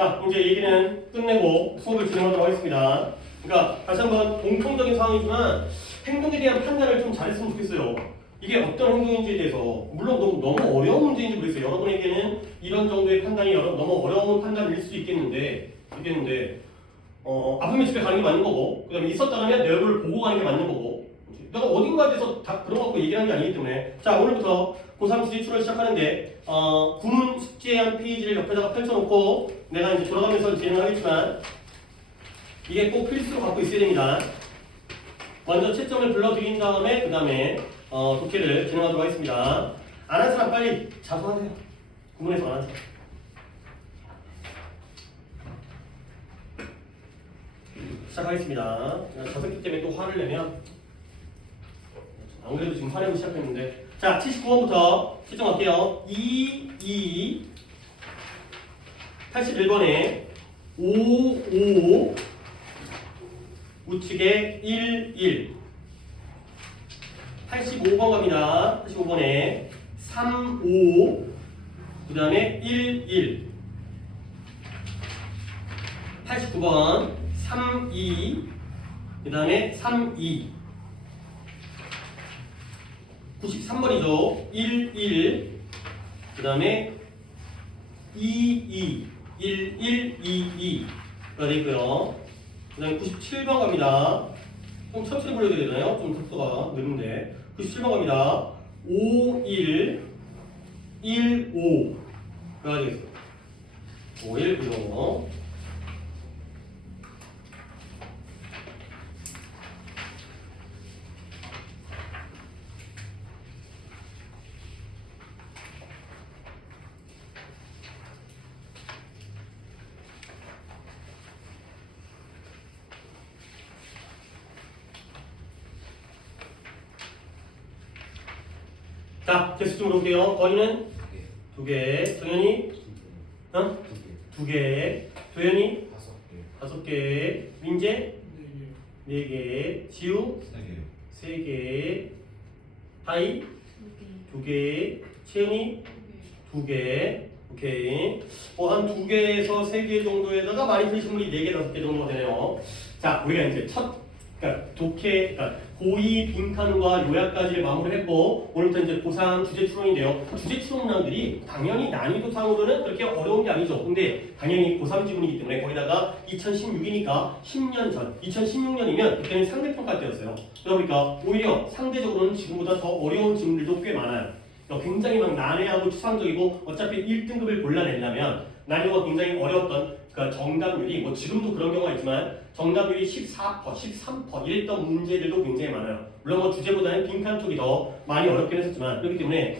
자, 이제 얘기는 끝내고 수업을 진행하도록 하겠습니다. 그러니까 다시 한번 공통적인 상황이지만 행동에 대한 판단을 좀 잘했으면 좋겠어요. 이게 어떤 행동인지에 대해서 물론 너무 어려운 문제인지 모르겠어요. 여러분에게는 이런 정도의 판단이 너무 어려운 판단일 수도 있겠는데 아프면 집에 가는 게 맞는 거고, 그 다음에 있었다면 내 얼굴을 보고 가는 게 맞는 거고, 내가 어딘가에서 다 그런 거 갖고 얘기하는 게 아니기 때문에. 자, 오늘부터 고3 주제 출을 시작하는데 구문 숙제한 페이지를 옆에다가 펼쳐놓고 내가 이제 돌아가면서 진행을 하겠지만 이게 꼭 필수로 갖고 있어야 됩니다. 먼저 채점을 불러드린 다음에 그 다음에 독해를 진행하도록 하겠습니다. 안 한 사람 빨리 자수하세요. 구문에서 안 한 사람. 시작하겠습니다. 자석기 때문에 또 화를 내면 안 그래도 지금 화내고 시작했는데, 자 79번부터 채점할게요. 81번에 55 우측에 11 85번 갑니다. 85번에 35 그 다음에 11 89번 32 그 다음에 32 93번이죠. 11 그 다음에 22 1122가 되고요. 그 다음에 97번 갑니다. 좀 천천히 불러야 되잖아요. 좀 속도가 느린데 97번 갑니다. 51 15가 되겠어요. 51 15. 자, 개수점으로 올게요. 거리는 2개, 정현이 2개, 도현이 5개, 민재 4개, 지우 3개, 다이 2개, 채은이 2개. 오케이. 한 2개에서 3개 정도에다가 많이 틀리신 분이 4개, 5개 정도가 되네요. 자, 우리가 이제 독해, 고2 빈칸과 요약까지를 마무리했고, 오늘부터 이제 고3 주제 추론인데요. 주제 추론량들이 당연히 난이도상으로는 그렇게 어려운 게 아니죠. 근데 당연히 고3 지문이기 때문에 거기다가 2016이니까 10년 전, 2016년이면 그때는 상대평가 때였어요. 그러다 보니까 오히려 상대적으로는 지금보다 더 어려운 지문들도 꽤 많아요. 굉장히 막 난해하고 추상적이고 어차피 1등급을 골라내려면 난이도가 굉장히 어려웠던 그 정답률이 지금도 그런 경우가 있지만 정답률이 14%, 13% 이랬던 문제들도 굉장히 많아요. 물론 주제보다는 빈칸 쪽이 더 많이 어렵긴 했었지만, 그렇기 때문에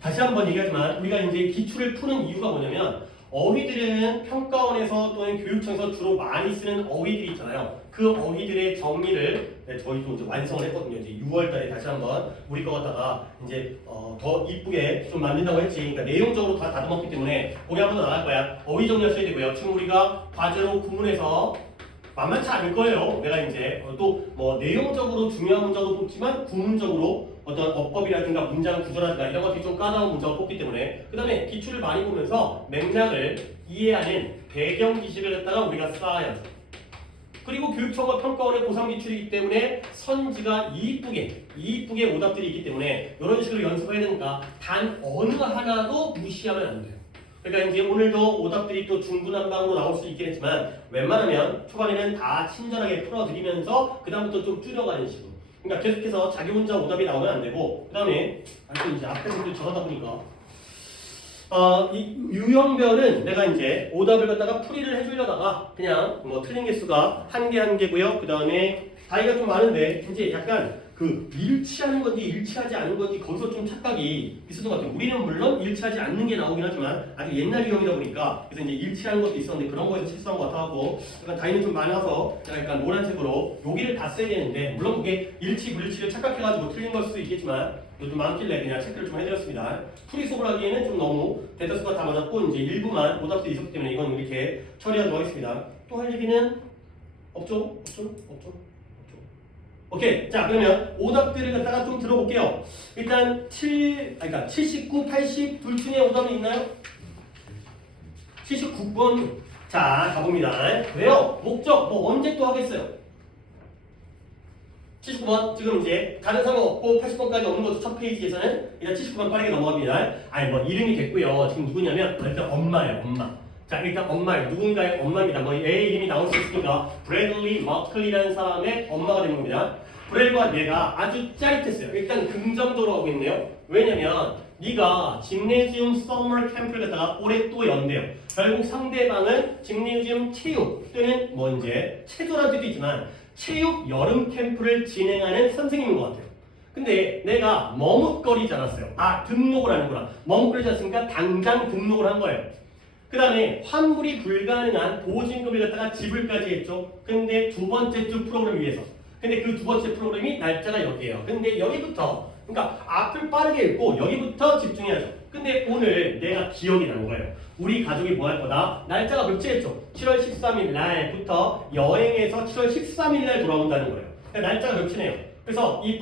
다시 한번 얘기하지만 우리가 이제 기출을 푸는 이유가 뭐냐면 어휘들은 평가원에서 또는 교육청에서 주로 많이 쓰는 어휘들이 있잖아요. 그 어휘들의 정리를 저희도 이제 완성을 했거든요. 이제 6월달에 다시 한번 우리 거 갖다가 이제 더 이쁘게 좀 만든다고 했지. 그러니까 내용적으로 다 다듬었기 때문에 거기 한번 나갈 거야. 어휘 정리하셔야 되고요. 지금 우리가 과제로 구문에서 만만치 않을 거예요. 내가 이제 또 내용적으로 중요한 문장도 뽑지만 구문적으로 어떤 어법이라든가 문장 구조라든가 이런 것들이 좀 까다로운 문장을 뽑기 때문에, 그 다음에 기출을 많이 보면서 맥락을 이해하는 배경 지식을 갖다가 우리가 쌓아야죠. 그리고 교육청과 평가원의 고3 기출이기 때문에 선지가 이쁘게 오답들이 있기 때문에 이런 식으로 연습을 해야 되니까 단 어느 하나도 무시하면 안 돼요. 그러니까 이제 오늘도 오답들이 또 중구난방으로 나올 수 있겠지만 웬만하면 초반에는 다 친절하게 풀어드리면서 그 다음부터 좀 줄여가는 식으로. 그러니까 계속해서 자기 혼자 오답이 나오면 안 되고, 그 다음에 또 이제 앞에서 또 저러다 보니까 이 유형별은 내가 이제 오답을 갖다가 풀이를 해주려다가 그냥 틀린 개수가 한 개고요. 그 다음에 다이가 좀 많은데 이제 약간 일치하는 건지 일치하지 않은 건지 거기서 좀 착각이 있었던 것 같아요. 우리는 물론 일치하지 않는 게 나오긴 하지만 아주 옛날 유형이다 보니까 그래서 이제 일치하는 것도 있었는데 그런 거에서 실수한 것 같아갖고 약간 다이는 좀 많아서 약간 노란색으로 여기를 다 써야 되는데, 물론 그게 일치 불일치를 착각해가지고 틀린 걸 수도 있겠지만 좀 많길래 그냥 체크를 좀 해드렸습니다. 풀이 수업을 하기에는 좀 너무 대다수가 다 맞았고 이제 일부만 오답도 있었기 때문에 이건 이렇게 처리하도록 하겠습니다. 또 할 얘기는 없죠? 오케이. 자, 그러면 오답들을 갖다가 좀 들어볼게요. 일단 79, 80 둘 중에 오답이 있나요? 79번 자, 가봅니다. 왜요? 목적 뭐 언제 또 하겠어요? 79번 지금 이제 다른 상관 없고 80번까지 없는 것도 첫 페이지에서는 일단 79번 빠르게 넘어갑니다. 아니 뭐 이름이 됐고요. 지금 누구냐면 일단 엄마예요. 엄마. 자 일단 엄마예요. 누군가의 엄마입니다. 뭐 애 이름이 나올 수 있으니까 브래들리 머클리라는 사람의 엄마가 되는 겁니다. 브래들과 얘가 아주 짜릿했어요. 일단 긍정적으로 하고 있네요. 왜냐면 네가 짐네지움 서머 캠프를 갖다가 올해 또 연대요. 결국 상대방은 짐네지움 체육 또는 뭐 이제 체조라는 뜻도 있지만 체육 여름 캠프를 진행하는 선생님인 것 같아요. 근데 내가 머뭇거리지 않았어요. 아 등록을 하는구나. 머뭇거리지 않았으니까 당장 등록을 한 거예요. 그 다음에 환불이 불가능한 보증금을 갖다가 지불까지 했죠. 근데 두 번째 주 프로그램을 위해서. 근데 그 두 번째 프로그램이 날짜가 여기예요. 근데 여기부터 그러니까 앞을 빠르게 읽고 여기부터 집중해야죠. 근데 오늘 내가 기억이 난 거예요. 우리 가족이 뭐 할 거다? 날짜가 겹치겠죠. 7월 13일 날부터 여행에서 7월 13일 날 돌아온다는 거예요. 그러니까 날짜가 겹치네요. 그래서 이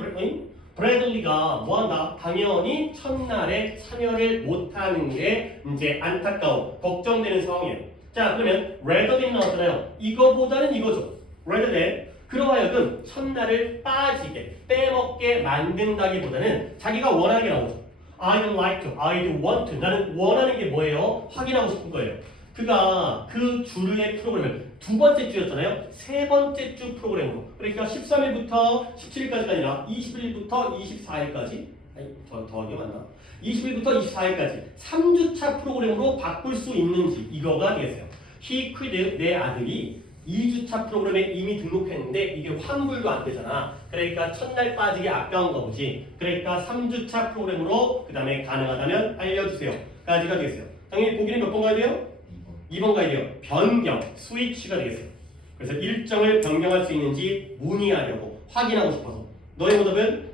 브래들리가 뭐 한다? 당연히 첫날에 참여를 못하는 게 이제 안타까워, 걱정되는 상황이에요. 자, 그러면 rather than 나왔잖아요. 이거보다는 이거죠. rather than. 그러하여금 첫날을 빠지게, 빼먹게 만든다기보다는 자기가 원하는 게 나오죠. I'd like to, I'd want to. 나는 원하는 게 뭐예요? 확인하고 싶은 거예요. 그가 그 주류의 프로그램을 두 번째 주였잖아요. 세 번째 주 프로그램으로. 그러니까 13일부터 17일까지가 아니라 21일부터 24일까지. 아니, 더하기 맞나? 20일부터 24일까지 3주차 프로그램으로 바꿀 수 있는지 이거가 되겠어요. He could, 내 아들이 2주차 프로그램에 이미 등록했는데 이게 환불도 안 되잖아. 그러니까 첫날 빠지기 아까운 거 보지. 그러니까 3주차 프로그램으로 그 다음에 가능하다면 알려주세요. 까지가 되겠어요. 당연히 보기는 몇 번 가야 돼요? 2번 가야 돼요. 변경, 스위치가 되겠어요. 그래서 일정을 변경할 수 있는지 문의하려고 확인하고 싶어서. 너의 오답은?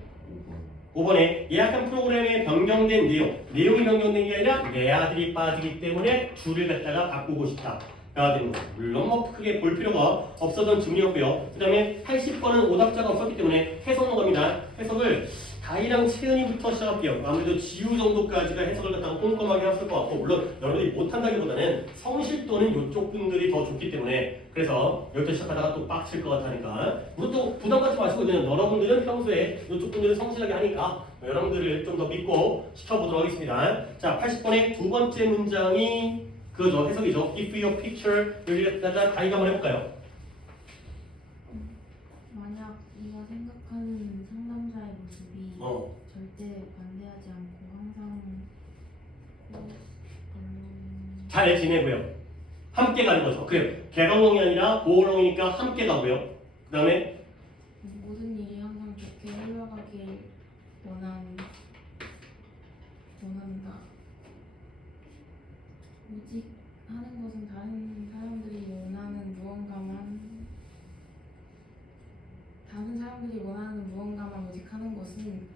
5번에 예약한 프로그램에 변경된 내용이 변경된 게 아니라 내 아들이 빠지기 때문에 줄을 갖다가 바꾸고 싶다. 가 되는 거죠. 물론 뭐 크게 볼 필요가 없었던 질문이었고요. 그 다음에 80번은 오답자가 없었기 때문에 해석 넘어갑니다. 해석을 다이랑 채은이부터 시작할게요. 아무래도 지우 정도까지가 해석을 갖다가 꼼꼼하게 했을 것 같고, 물론 여러분들이 못한다기보다는 성실도는 이쪽 분들이 더 좋기 때문에 그래서 여기부터 시작하다가 또 빡칠 것 같으니까 물론 또 부담 갖지 마시고 여러분들은 평소에 이쪽 분들은 성실하게 하니까 여러분들을 좀 더 믿고 시켜보도록 하겠습니다. 자, 80번의 두 번째 문장이 그거죠. 해석이죠. If your picture를 갖다가 다이가 한번 해볼까요? 만약 네가 생각하는 상담자의 모습이 절대 반대하지 않고 항상 잘 지내고요. 함께 가는 거죠. 그래요. 개방롱이 아니라 보호롱이니까 함께 가고요. 그 다음에 모든 일이 항상 좋게 흘러가길 원한다. 오직 하는 것은 다른 사람들이 원하는 무언가만 오직 하는 것은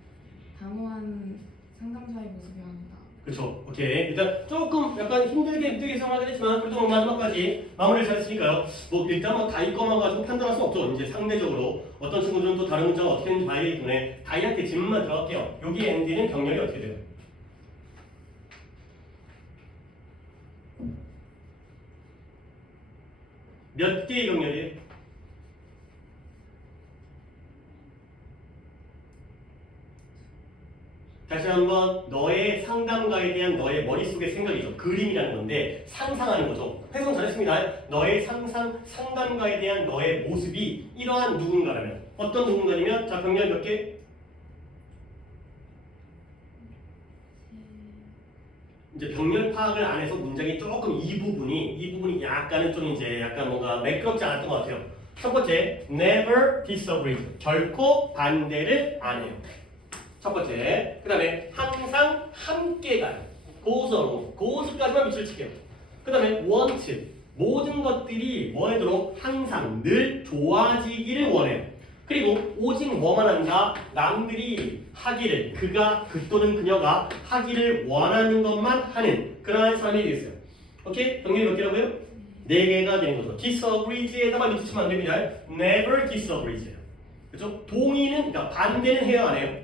단호한 상담사의 모습이 아니다. 그렇죠. 오케이. 일단 조금 약간 힘들게 생각하긴 했지만 그래도 뭐 마지막까지 마무리를 잘했으니까요. 뭐 일단 뭐 다이 거만 가지고 판단할 수 없죠. 이제 상대적으로 어떤 친구들은 또 다른 문장을 어떻게 되는지 봐야 되기 때문에 다이한테 질문만 들어갈게요. 여기 엔디는 경력이 어떻게 돼요? 몇 개의 경력이에요? 다시 한번 너의 상담가에 대한 너의 머릿속의 생각이죠. 그림이라는 건데 상상하는 거죠. 해석 잘했습니다. 너의 상담가에 대한 너의 모습이 이러한 누군가라면 어떤 누군가냐면 자 경력 몇 개? 이제 병렬 파악을 안 해서 문장이 조금 이 부분이 약간은 좀 이제 약간 뭔가 매끄럽지 않았던 것 같아요. 첫 번째, never disagree. 결코 반대를 안 해요. 첫 번째. 그 다음에 항상 함께 가요. goes까지만 밑줄 칠게요. 그 다음에 want. 모든 것들이 뭐 하도록 항상 늘 좋아지기를 원해요. 그리고 오직 뭐만 한다? 남들이 하기를 그 또는 그녀가 하기를 원하는 것만 하는 그러한 사람이 되겠어요. 오케이? 경력이 몇 개라고요? 4개가 되는 거죠. disagree에다만 밑치면 안 됩니다. never disagrees. 그렇죠? 동의는 그러니까 반대는 해요 안 해요?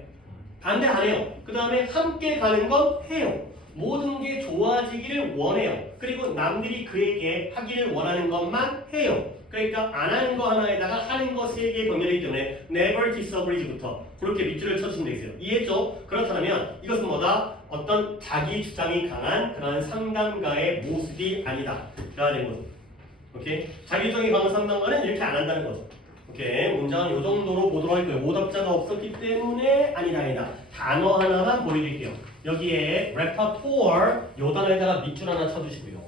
반대 안 해요. 그 다음에 함께 가는 건 해요. 모든 게 좋아지기를 원해요. 그리고 남들이 그에게 하기를 원하는 것만 해요. 그러니까 안 하는 거 하나에다가 하는 거 세 개의 병렬이기 때문에 never disagree부터 그렇게 밑줄을 쳐주시면 되겠어요. 이해했죠? 그렇다면 이것은 뭐다? 어떤 자기 주장이 강한 그런 상담가의 모습이 아니다. 라는 되는 거죠. 오케이? 자기 주장이 강한 상담가는 이렇게 안 한다는 거죠. 오케이? 문장은 이 정도로 보도록 할 거예요. 오답자가 없었기 때문에 아니다. 단어 하나만 보여드릴게요. 여기에 repertoire 요 단어에다가 밑줄 하나 쳐주시고요.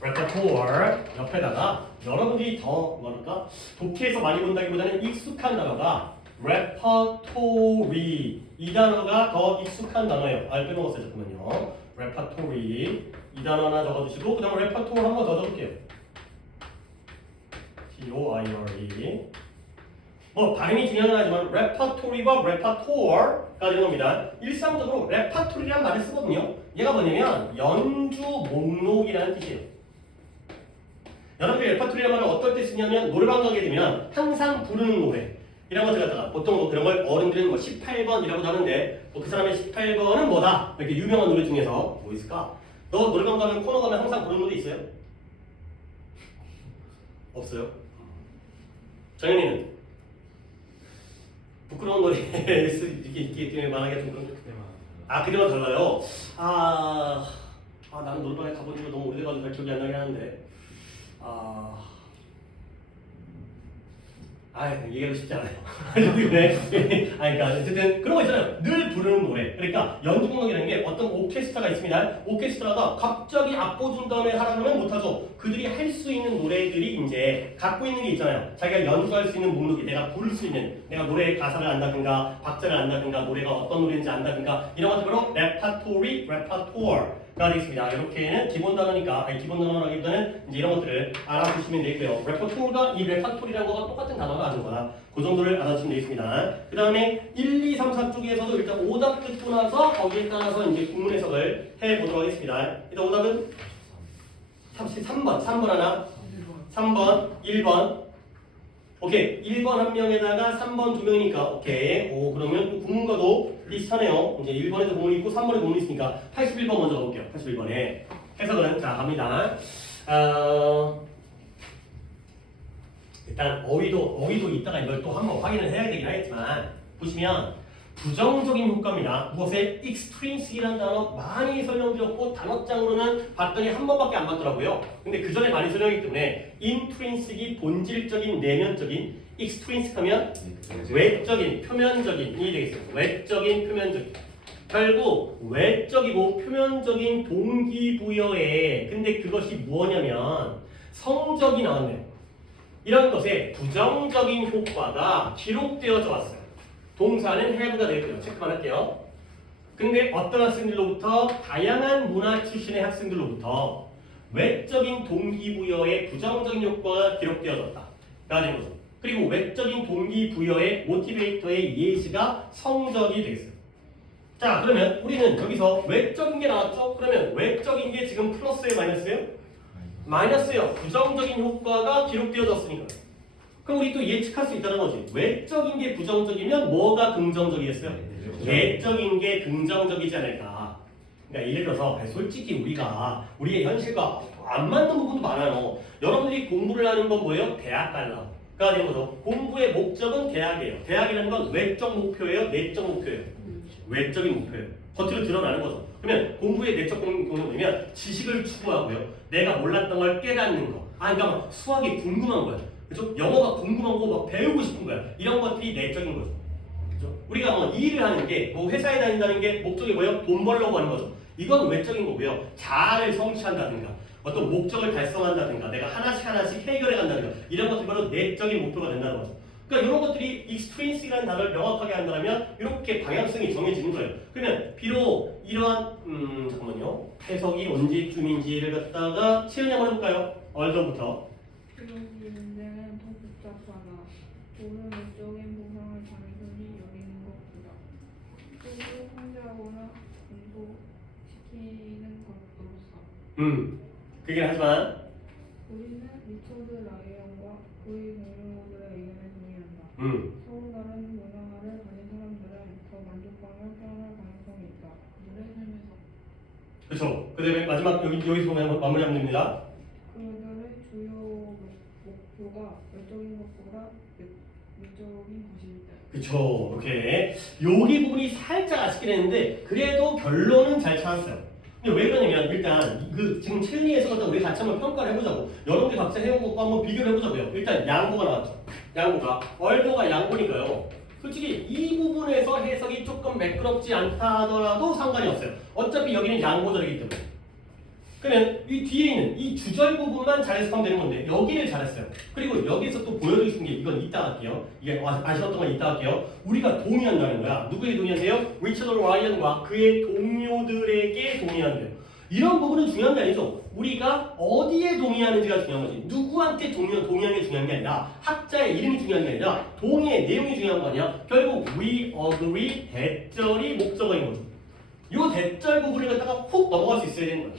repertoire 옆에다가 여러분들이 더 뭐랄까 독해에서 많이 본다기보다는 익숙한 단어가 repertory 이 단어가 더 익숙한 단어예요. 알 빼먹었어요. 잠깐만요. repertory 이 단어 하나 적어주시고 그 다음에 repertoire 한 번 더 적을게요. T-O-I-R-E 뭐 발음이 중요한 건 하지만 repertory와 repertoire가 되는 겁니다. 일상적으로 repertory라는 말을 쓰거든요. 얘가 뭐냐면 연주 목록이라는 뜻이에요. 여러분들이 레퍼토리라는 말을 어떨 때 쓰냐면 노래방 가게 되면 항상 부르는 노래 이런 것들 갖다가 보통 뭐 그런 걸 어른들은 뭐 18번이라고 하는데 뭐 그 사람의 18번은 뭐다? 이렇게 유명한 노래 중에서 뭐 있을까? 너 노래방 가면 코너 가면 항상 부르는 노래 있어요? 없어요? 정현이는? 부끄러운 노래 이렇게 말하기가 좀 그런데 아 그때만 달라요? 나는 노래방에 가본 지가 너무 오래돼가지고 잘 기억이 안 나긴 하는데 얘기하고 싶지 않아요. 그러니까 어쨌든 그런 거 있잖아요. 늘 부르는 노래. 그러니까 연주곡이라는 게 어떤 오케스트라가 있습니다. 오케스트라가 갑자기 악보 준 다음에 하라 그러면 못하죠. 그들이 할 수 있는 노래들이 이제 갖고 있는 게 있잖아요. 자기가 연주할 수 있는 목록이 내가 부를 수 있는 내가 노래의 가사를 안다든가 박자를 안다든가 노래가 어떤 노래인지 안다든가 이런 것들 바로 레파토리, 레파토어가 되겠습니다. 이렇게는 기본 단어니까 기본 단어라기보다는 이제 이런 것들을 알아두시면 되고요. 레퍼토리가 이 레퍼토리라는 거가 똑같은 단어가 아는 거다. 그 정도를 알아두시면 되겠습니다. 그 다음에 1, 2, 3, 4 쪽에서도 일단 오답 듣고 나서 거기에 따라서 이제 구문 해석을 해보도록 하겠습니다. 일단 오답은 33번, 3번 하나, 3번, 1번. 오케이, 1번 한 명에다가 3번 두 명이니까 오케이. 그러면 구문과도 비슷하네요. 이제 1번에도 구문이 있고 3번에 구문이 있으니까 81번 먼저 가볼게요. 81번에 해석은 자 갑니다. 일단 어휘도 이따가 이걸 또 한번 확인을 해야 되긴 하겠지만 보시면 부정적인 효과입니다. 무엇에 extrinsic이라는 단어 많이 설명드렸고 단어장으로는 봤더니 한 번밖에 안 봤더라고요. 근데 그 전에 많이 설명했기 때문에 intrinsic이 본질적인 내면적인 extrinsic 하면 외적인 표면적인이 되겠어요. 외적인 표면적인 결국 외적이고 표면적인 동기부여에 근데 그것이 무엇이냐면 성적이 나왔네요. 이런 것에 부정적인 효과가 기록되어져 왔어요. 동사는 have가 되고요. 체크만 할게요. 근데 어떤 학생들로부터 다양한 문화 출신의 학생들로부터 외적인 동기부여의 부정적인 효과가 기록되어졌다. 라는 거죠. 그리고 외적인 동기부여의 모티베이터의 예시가 성적이 되겠어요. 자 그러면 우리는 여기서 외적인 게 나왔죠? 그러면 외적인 게 지금 플러스예요? 마이너스예요? 마이너스예요. 부정적인 효과가 기록되어졌으니까. 그럼 우리 또 예측할 수 있다는 거지. 외적인 게 부정적이면 뭐가 긍정적이겠어요? 내적인 게 긍정적이지 않을까. 그러니까 예를 들어서 솔직히 우리의 현실과 안 맞는 부분도 많아요. 여러분들이 공부를 하는 건 뭐예요? 대학 가려고. 가 되는 거죠. 공부의 목적은 대학이에요. 대학이라는 건 외적 목표예요? 내적 목표예요? 외적인 목표예요. 겉으로 드러나는 거죠. 그러면 공부의 내적 목표는 뭐냐면 지식을 추구하고요. 내가 몰랐던 걸 깨닫는 거. 그러니까 수학이 궁금한 거야. 그죠? 영어가 궁금한 거 막 배우고 싶은 거야. 이런 것들이 내적인 거죠. 그죠? 우리가 뭐 일을 하는 게, 뭐 회사에 다닌다는 게 목적이 뭐예요? 돈 벌려고 하는 거죠. 이건 외적인 거고요. 자아를 성취한다든가, 어떤 목적을 달성한다든가, 내가 하나씩 해결해 간다든가, 이런 것들이 바로 내적인 목표가 된다는 거죠. 그러니까 이런 것들이 extrinsic이라는 단어를 명확하게 한다면 이렇게 방향성이 정해지는 거예요. 그러면 비록 이러한 잠깐만요. 해석이 언제쯤인지를 갖다가 채연이 한번 해볼까요? 얼전부터. 문제는 더 복잡하다. 또는 외적인 보상을 단순히 여기는 것보다 스스로 통제하거나 공소시키는 것으로서. 그게 하지만 우리는 리처드 라이언과 그의 동료들의 의견에 동의한다. 서로 다른 문화를 가진 사람들은 더 만족감을 표현할 가능성이 있다. 노래 삶에서 그렇죠. 그다음에 마지막 여기서 보면 마무리하면 됩니다. 그들의 주요 목표가 외적인 것보다 내적인 것이다. 그렇죠. 오케이. 여기 부분이 살짝 아쉽긴 했는데 그래도 결론은 잘 찾았어요. 근데 왜 그러냐면 일단 그 지금 첼리에서 갖다 우리 같이 한번 평가를 해보자고. 여러분들 각자 해온 것과 한번 비교를 해보자고요. 일단 양보가 나왔죠. 양보가 얼더가 양보니까요. 솔직히 이 부분에서 해석이 조금 매끄럽지 않다 하더라도 상관이 없어요. 어차피 여기는 양보절이기 때문에. 그러면 이 뒤에 있는 이 주절 부분만 잘 해석하면 되는 건데 여기를 잘했어요. 그리고 여기서 또 보여드리고 싶은 게 이건 이따 할게요. 이게 아쉬웠던 건 이따 할게요. 우리가 동의한다는 거야. 누구에게 동의한대요? 리처드 라이언과 그의 동료들에게 동의한대요. 이런 부분은 중요한 게 아니죠. 우리가 어디에 동의하는지가 중요한 거지. 누구한테 동의하는 게 중요한 게 아니라 학자의 이름이 중요한 게 아니라 동의의 내용이 중요한 거 아니야. 결국 we agree 대절이 목적어인 거죠. 이 대절 부분을 갖다가 훅 넘어갈 수 있어야 되는 거야.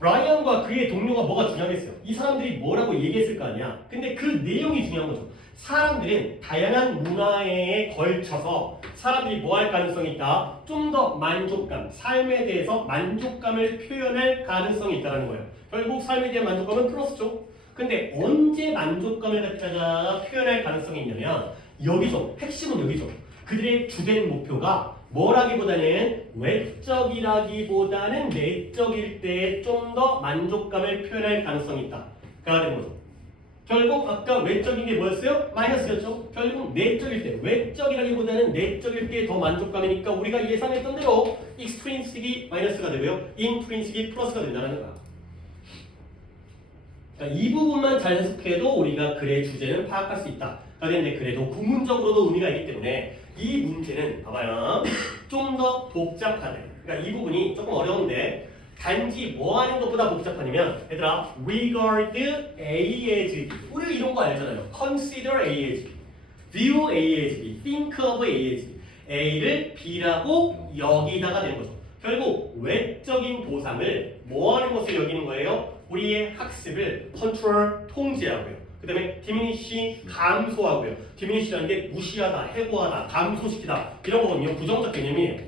라이언과 그의 동료가 뭐가 중요하겠어요? 이 사람들이 뭐라고 얘기했을 거 아니야. 근데 그 내용이 중요한 거죠. 사람들은 다양한 문화에 걸쳐서 사람들이 뭐 할 가능성이 있다? 좀 더 만족감, 삶에 대해서 만족감을 표현할 가능성이 있다는 거예요. 결국 삶에 대한 만족감은 플러스죠. 근데 언제 만족감을 갖다가 표현할 가능성이 있냐면 여기죠. 핵심은 여기죠. 그들의 주된 목표가 뭐라기보다는 외적이라기보다는 내적일 때 좀 더 만족감을 표현할 가능성이 있다. 가 되는 거죠. 결국 아까 외적인 게 뭐였어요? 마이너스였죠. 결국 내적일 때, 외적이라기보다는 내적일 때 더 만족감이니까 우리가 예상했던 대로 extrinsic이 마이너스가 되고요. intrinsic이 플러스가 된다는 거야. 그러니까 이 부분만 잘 해석해도 우리가 글의 주제는 파악할 수 있다. 그런데 그래도 구문적으로도 의미가 있기 때문에 이 문제는 봐봐요. 좀 더 복잡하네. 그러니까 이 부분이 조금 어려운데 단지 뭐 하는 것보다 복잡하냐면 얘들아 regard A as B. 우리가 이런 거 알잖아요. consider A as B, view A as B, think of A as B. A를 B라고 여기다가 되는 거죠. 결국 외적인 보상을 뭐 하는 것을 여기는 거예요? 우리의 학습을 컨트롤 통제하고요. 그 다음에 디미니시 감소하고요. 디미니시라는 게 무시하다, 해고하다, 감소시키다 이런 거거든요. 부정적 개념이에요.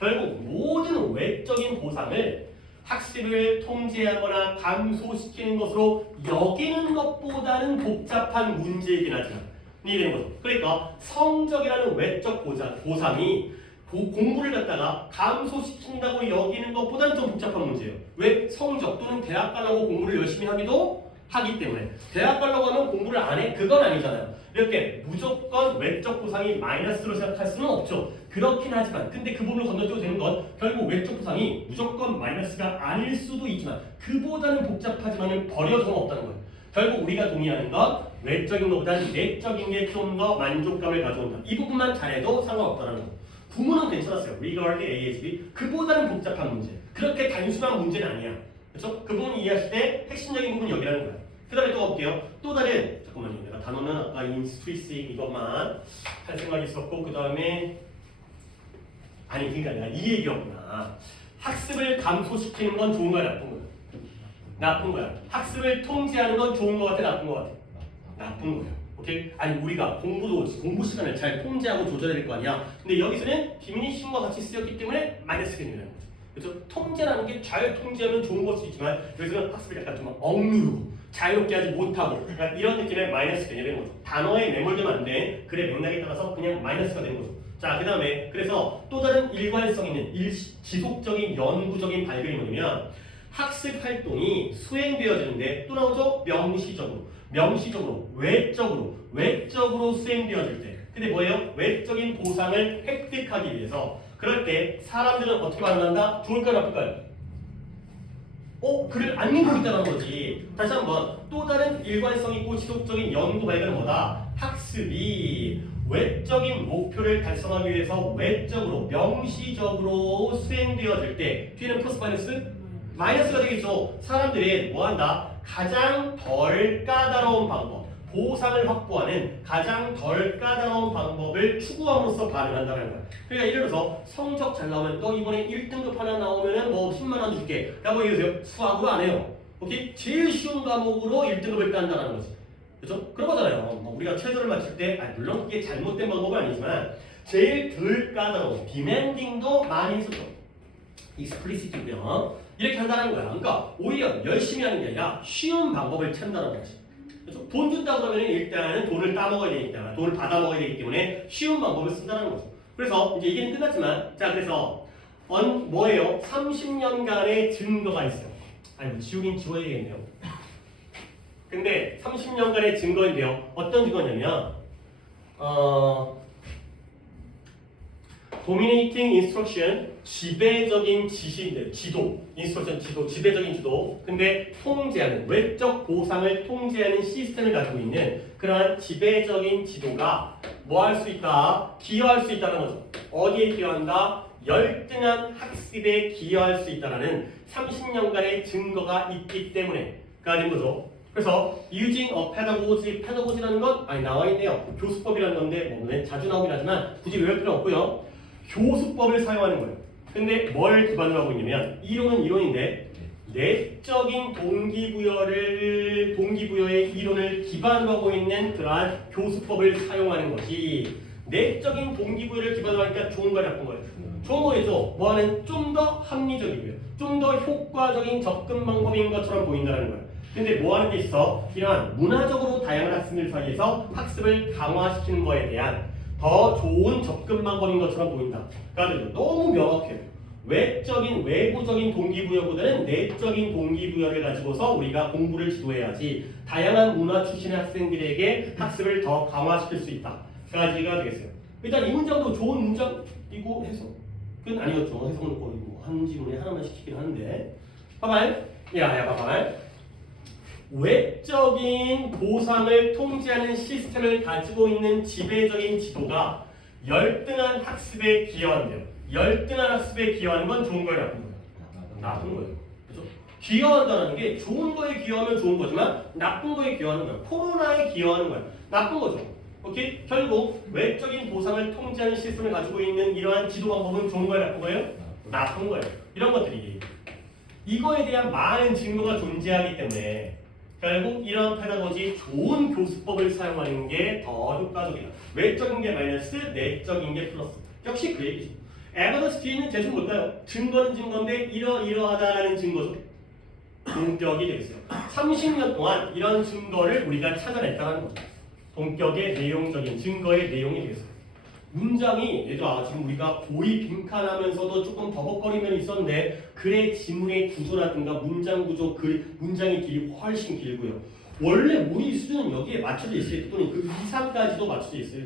결국 모든 외적인 보상을 학습을 통제하거나 감소시키는 것으로 여기는 것보다는 복잡한 문제이긴 하지만 이해되는 거죠. 그러니까 성적이라는 외적 보상이 공부를 갖다가 감소시킨다고 여기는 것보다는 좀 복잡한 문제예요. 왜? 성적 또는 대학 가려고 공부를 열심히 하기 때문에. 대학 가려고 하면 공부를 안 해? 그건 아니잖아요. 이렇게 무조건 외적 보상이 마이너스로 생각할 수는 없죠. 그렇긴 하지만 근데 그 부분을 건너뛰어도 되는 건 결국 외적 보상이 무조건 마이너스가 아닐 수도 있지만 그보다는 복잡하지만은 버려서는 없다는 거예요. 결국 우리가 동의하는 건 외적인 것보다 내적인 게 좀 더 만족감을 가져온다. 이 부분만 잘해도 상관없다는 거예요. 구문은 괜찮았어요. regard A as B. 그보다는 복잡한 문제. 그렇게 단순한 문제는 아니야. 그렇죠? 그 부분 이해하실 때 핵심적인 부분이 여기라는 거야. 그 다음에 또 볼게요. 또 다른 잠깐만요. 내가 단어는 아까 인스트리싱 이것만 할 생각이 있었고 그 다음에 아니 그러니까 내가 이 얘기였구나. 학습을 감소시키는 건 좋은 거야 나쁜 거야? 나쁜 거야. 학습을 통제하는 건 좋은 거 같아 나쁜 거 같아? 나쁜 거야. 오케이? 아니 우리가 공부 시간을 잘 통제하고 조절해야 될 거 아니야. 근데 여기서는 디미니싱과 같이 쓰였기 때문에 마이너스 개념이라는 거죠. 그래서 통제라는 게 잘 통제하면 좋은 걸 수 있지만 여기서는 학습을 약간 좀 억누르고 자유롭게 하지 못하고 그러니까 이런 느낌의 마이너스 개념인 거죠. 단어에 매몰되면 안 돼. 글의 맥락에 따라서 그냥 마이너스가 되는 거죠. 자, 그 다음에 그래서 또 다른 일관성 있는 지속적인 연구적인 발견이 뭐냐면 학습 활동이 수행되어지는데 또 나오죠? 명시적으로 외적으로 수행되어질 때 근데 뭐예요? 외적인 보상을 획득하기 위해서 그럴 때 사람들은 어떻게 반응한다? 좋을까요? 나쁠까요? 글을 안 읽고 있다는 거지. 다시 한번 또 다른 일관성 있고 지속적인 연구 발견은 뭐다? 학습이 외적인 목표를 달성하기 위해서 외적으로 명시적으로 수행되어질 때 뒤에는 플러스 마이너스가 되겠죠. 사람들이 뭐한다? 가장 덜 까다로운 방법, 보상을 확보하는 가장 덜 까다로운 방법을 추구함으로써 반응한다는 거야. 그러니까 예를 들어서 성적 잘 나오면 너 이번에 1등급 하나 나오면은 뭐 10만 원 줄게 라고 얘기해주세요. 수학으로 안 해요. 오케이? 제일 쉬운 과목으로 1등급을 딴다는 거지. 그렇죠? 그런 거잖아요. 우리가 최저를 맞출 때 물론 그게 잘못된 방법은 아니지만 제일 덜 까다로운 디맨딩도 많이 했었죠. explicit고요. 이렇게 한다는 거야. 그러니까 오히려 열심히 하는 게 아니라 쉬운 방법을 찾는다는 거지. 그렇죠? 돈 준다고 그러면 일단은 돈을 따먹어야 되니까, 돈을 받아먹어야 되기 때문에 쉬운 방법을 쓴다는 거죠. 그래서 이제 얘기는 끝났지만, 자 그래서 뭐예요? 30년간의 증거가 있어요. 아니 뭐 지우긴 지워야 되겠네요. 근데 30년간의 증거인데요. 어떤 증거냐면 dominating instruction, 지배적인 지시인데 지도, instruction 지도, 지배적인 지도. 근데 통제하는, 외적 보상을 통제하는 시스템을 가지고 있는 그러한 지배적인 지도가 뭐 할 수 있다? 기여할 수 있다는 거죠. 어디에 기여한다? 열등한 학습에 기여할 수 있다는 30년간의 증거가 있기 때문에 가진 거죠. 그래서 using a pedagogy, pedagogy라는 건 나와 있네요. 교수법이라는 건데 뭐 자주 나오긴 하지만 굳이 외울 필요 없고요. 교수법을 사용하는 거예요. 근데 뭘 기반으로 하고 있냐면 이론은 이론인데 내적인 동기부여의 이론을 기반으로 하고 있는 그러한 교수법을 사용하는 것이 내적인 동기부여를 기반으로 하니까 좋은 거야 나쁜 거예요? 좋은 거겠죠. 뭐하는 좀 더 합리적이고요. 좀 더 효과적인 접근 방법인 것처럼 보인다는 거예요. 근데 뭐 하는 게 있어? 이러한 문화적으로 다양한 학생들 사이에서 학습을 강화시키는 거에 대한 더 좋은 접근 방법인 것처럼 보인다. 그러니까 너무 명확해요. 외부적인 동기부여보다는 내적인 동기부여를 가지고서 우리가 공부를 지도해야지 다양한 문화 출신의 학생들에게 학습을 더 강화시킬 수 있다. 까지가 되겠어요. 일단 이 문장도 좋은 문장이고 해석은 아니었죠. 해석은 거의 한 지문에 하나만 시키긴 하는데 봐봐요. 봐봐요. 외적인 보상을 통제하는 시스템을 가지고 있는 지배적인 지도가 열등한 학습에 기여한대요. 열등한 학습에 기여하는 건 좋은 거예요, 나쁜 거예요? 나쁜 거예요. 그렇죠? 기여한다는 게 좋은 거에 기여하면 좋은 거지만 나쁜 거에 기여하는 거예요. 코로나에 기여하는 거예요. 나쁜 거죠. 오케이? 결국 외적인 보상을 통제하는 시스템을 가지고 있는 이러한 지도 방법은 좋은 거예요, 나쁜 거예요? 나쁜 거예요. 이런 것들이 이거에 대한 많은 증거가 존재하기 때문에 결국 이런 페다고지 좋은 교수법을 사용하는 게 더 효과적이다. 외적인 게 마이너스, 내적인 게 플러스. 역시 그 얘기죠. 에버던스 뒤에 있는 제수는 뭘까요? 증거는 증거인데 이러이러하다라는 증거죠. 동격이 되겠어요. 30년 동안 이런 증거를 우리가 찾아냈다는 거죠. 동격의 내용적인 증거의 내용이 되겠어요. 문장이 얘들아 지금 우리가 고의 빈칸하면서도 조금 버벅거리면 있었는데 글의 지문의 구조라든가 문장 구조, 문장의 길이 훨씬 길고요. 원래 우리 수준은 여기에 맞춰져 있어요. 또는 그 이상까지도 맞춰져 있어요.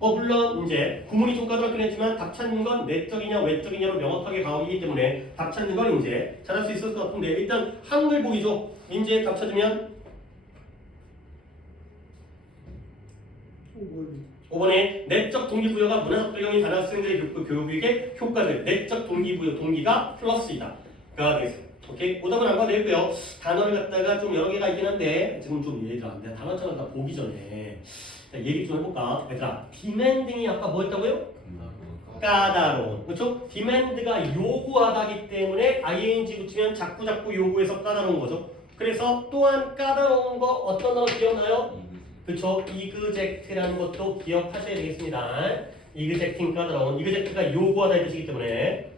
물론 이제 구문이 좀 까다롭긴 했지만 답 찾는 건 내적이냐 외적이냐로 명확하게 가오기 때문에 답 찾는 건 이제 잘할 수 있을 것 같은데 일단 한글 보기죠. 이제 답 찾으면 5번에 내적 동기부여가 문화적 배경이 다른 학생들의 교육에게 효과를 내적 동기부여 동기가 플러스이다. 가 되겠어요. 오케이? 오답은 안 봐도 되고요. 단어를 갖다가 좀 여러 개가 있긴 한데 지금 좀 얘들아 내가 단어장을 다 보기 전에 얘기 좀 해볼까? 얘들아 demanding이 아까 뭐였다고요? 까다로운. 그렇죠? demand가 요구하다기 때문에 ing 붙이면 자꾸 요구해서 까다로운 거죠. 그래서 또한 까다로운 거 어떤 단어 기억나요? 그렇죠? 이그젝트라는 것도 기억하셔야 되겠습니다. 이그젝팅 까다로운. 이그젝트가 요구하다 이 뜻이기 때문에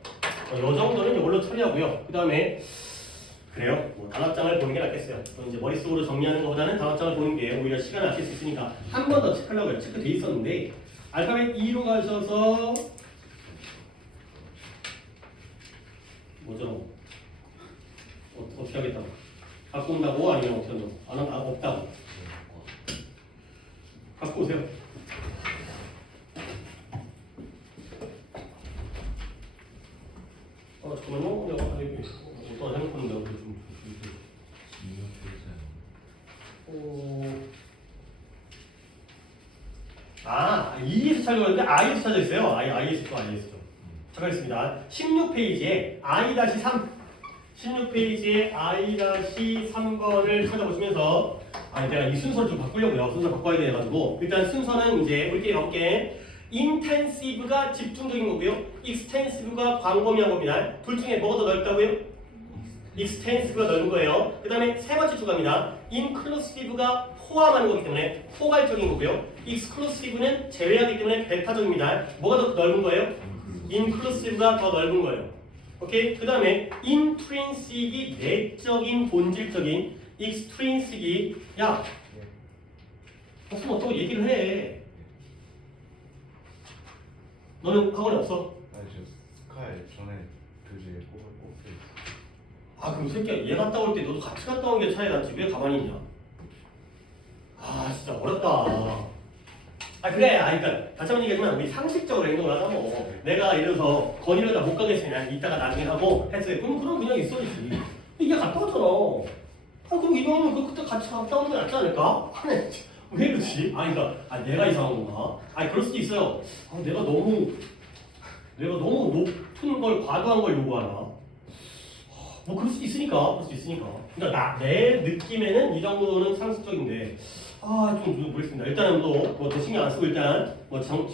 요 정도는 이걸로 처리하고요. 그 다음에 그래요. 단어장을 보는 게 낫겠어요. 이제 머릿속으로 정리하는 것보다는 단어장을 보는 게 오히려 시간을 아낄 수 있으니까 한 번 더 체크하려고 해요. 체크돼 있었는데 알파벳 E로 가셔서 뭐죠? 어떻게 하겠다고? 갖고 온다고? 아니면 어떻게 한다고? 없다고? 갖고 오세요. 잠깐만요. 내가 어떤 핸드폰 내가 좀 E에서 찾으려고 했는데 I에서 찾아있어요. I에서 찾아있습니다. 16페이지에 I-3 16페이지에 I-3번을 찾아보시면서 내가 이 순서를 좀 바꾸려고요. 순서 바꿔야 돼가지고 일단 순서는 이제 우리끼리 어깨 intensive가 집중적인 거고요. extensive가 광범위한 겁니다. 둘 중에 뭐가 더 넓다고요? extensive가 넓은 거예요. 그 다음에 세 번째 주가입니다. inclusive가 포함하는 거기 때문에 포괄적인 거고요. exclusive는 제외하기 때문에 배타적입니다. 뭐가 더 넓은 거예요? inclusive가 더 넓은 거예요. 오케이? 그 다음에 intrinsic이 내적인 본질적인 extrinsic이 야 없으면 어쩌고 얘기를 해. 너는 학원에 없어? 아니 저 스카이 전에 교재에 꼽혀 있어. 아 그럼 새끼야 얘 갔다 올 때 너도 같이 갔다 온 게 차이 났지 왜 가만히 있냐? 아 진짜 어렵다. 아 그래 그러니까 다시 한번 얘기하지만 우리 상식적으로 행동을 하자고. 내가 예를 들어서 건의를 다 못 가겠으면 이따가 나중에 하고 했어요. 그럼 그냥 있어야지. 이게 갔다 왔잖아. 아 그럼 이거는 그때 같이 갔다 오는 게 낫지 않을까? 왜 그러지? 아 그러니까 내가 이상한 건가? 아 그럴 수도 있어요. 아, 내가 너무 높은 걸 과도한 걸 요구하나? 뭐 그럴 수도 있으니까. 그러니까 내 느낌에는 이 정도는 상식적인데 좀 모르겠습니다. 일단은 뭐 신경 안 쓰고 일단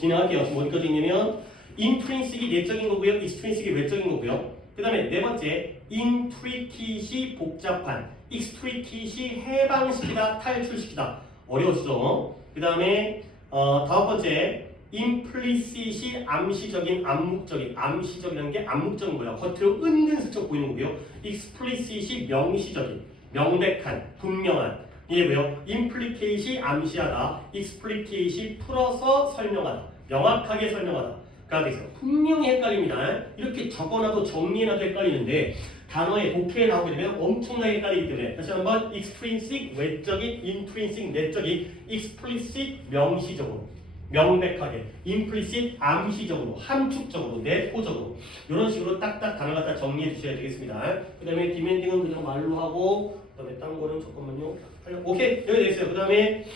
진행할게요. 지금 어디까지 있냐면 intrinsic이 내적인 거고요, extrinsic이 외적인 거고요. 그 다음에 네 번째 intricat이 복잡한, extricat이 해방시키다, 탈출시키다. 어려우시죠? 그 다음에 다섯 번째 implicit이 암시적인, 암묵적인, 암시적이라는 게 암묵적인 거예요. 겉으로 은근슬쩍 보이는 거고요. explicit이 명시적인, 명백한, 분명한. 이게고요. implicat이 암시하다, explicat이 풀어서 설명하다, 명확하게 설명하다가 되죠. 분명히 헷갈립니다. 이렇게 적어놔도 정리해놔도 헷갈리는데 단어의 독해에 나오게 되면 엄청나게 헷갈리기 때문에 다시 한번 extrinsic 외적인, intrinsic 내적인, explicit 명시적으로, 명백하게, implicit 암시적으로, 함축적으로, 내포적으로 이런 식으로 딱딱 단어 갖다 정리해 주셔야 되겠습니다. 그 다음에 demanding은 그냥 말로 하고 그 다음에 딴 거는 잠깐만요. 오케이 여기 됐어요. 그 다음에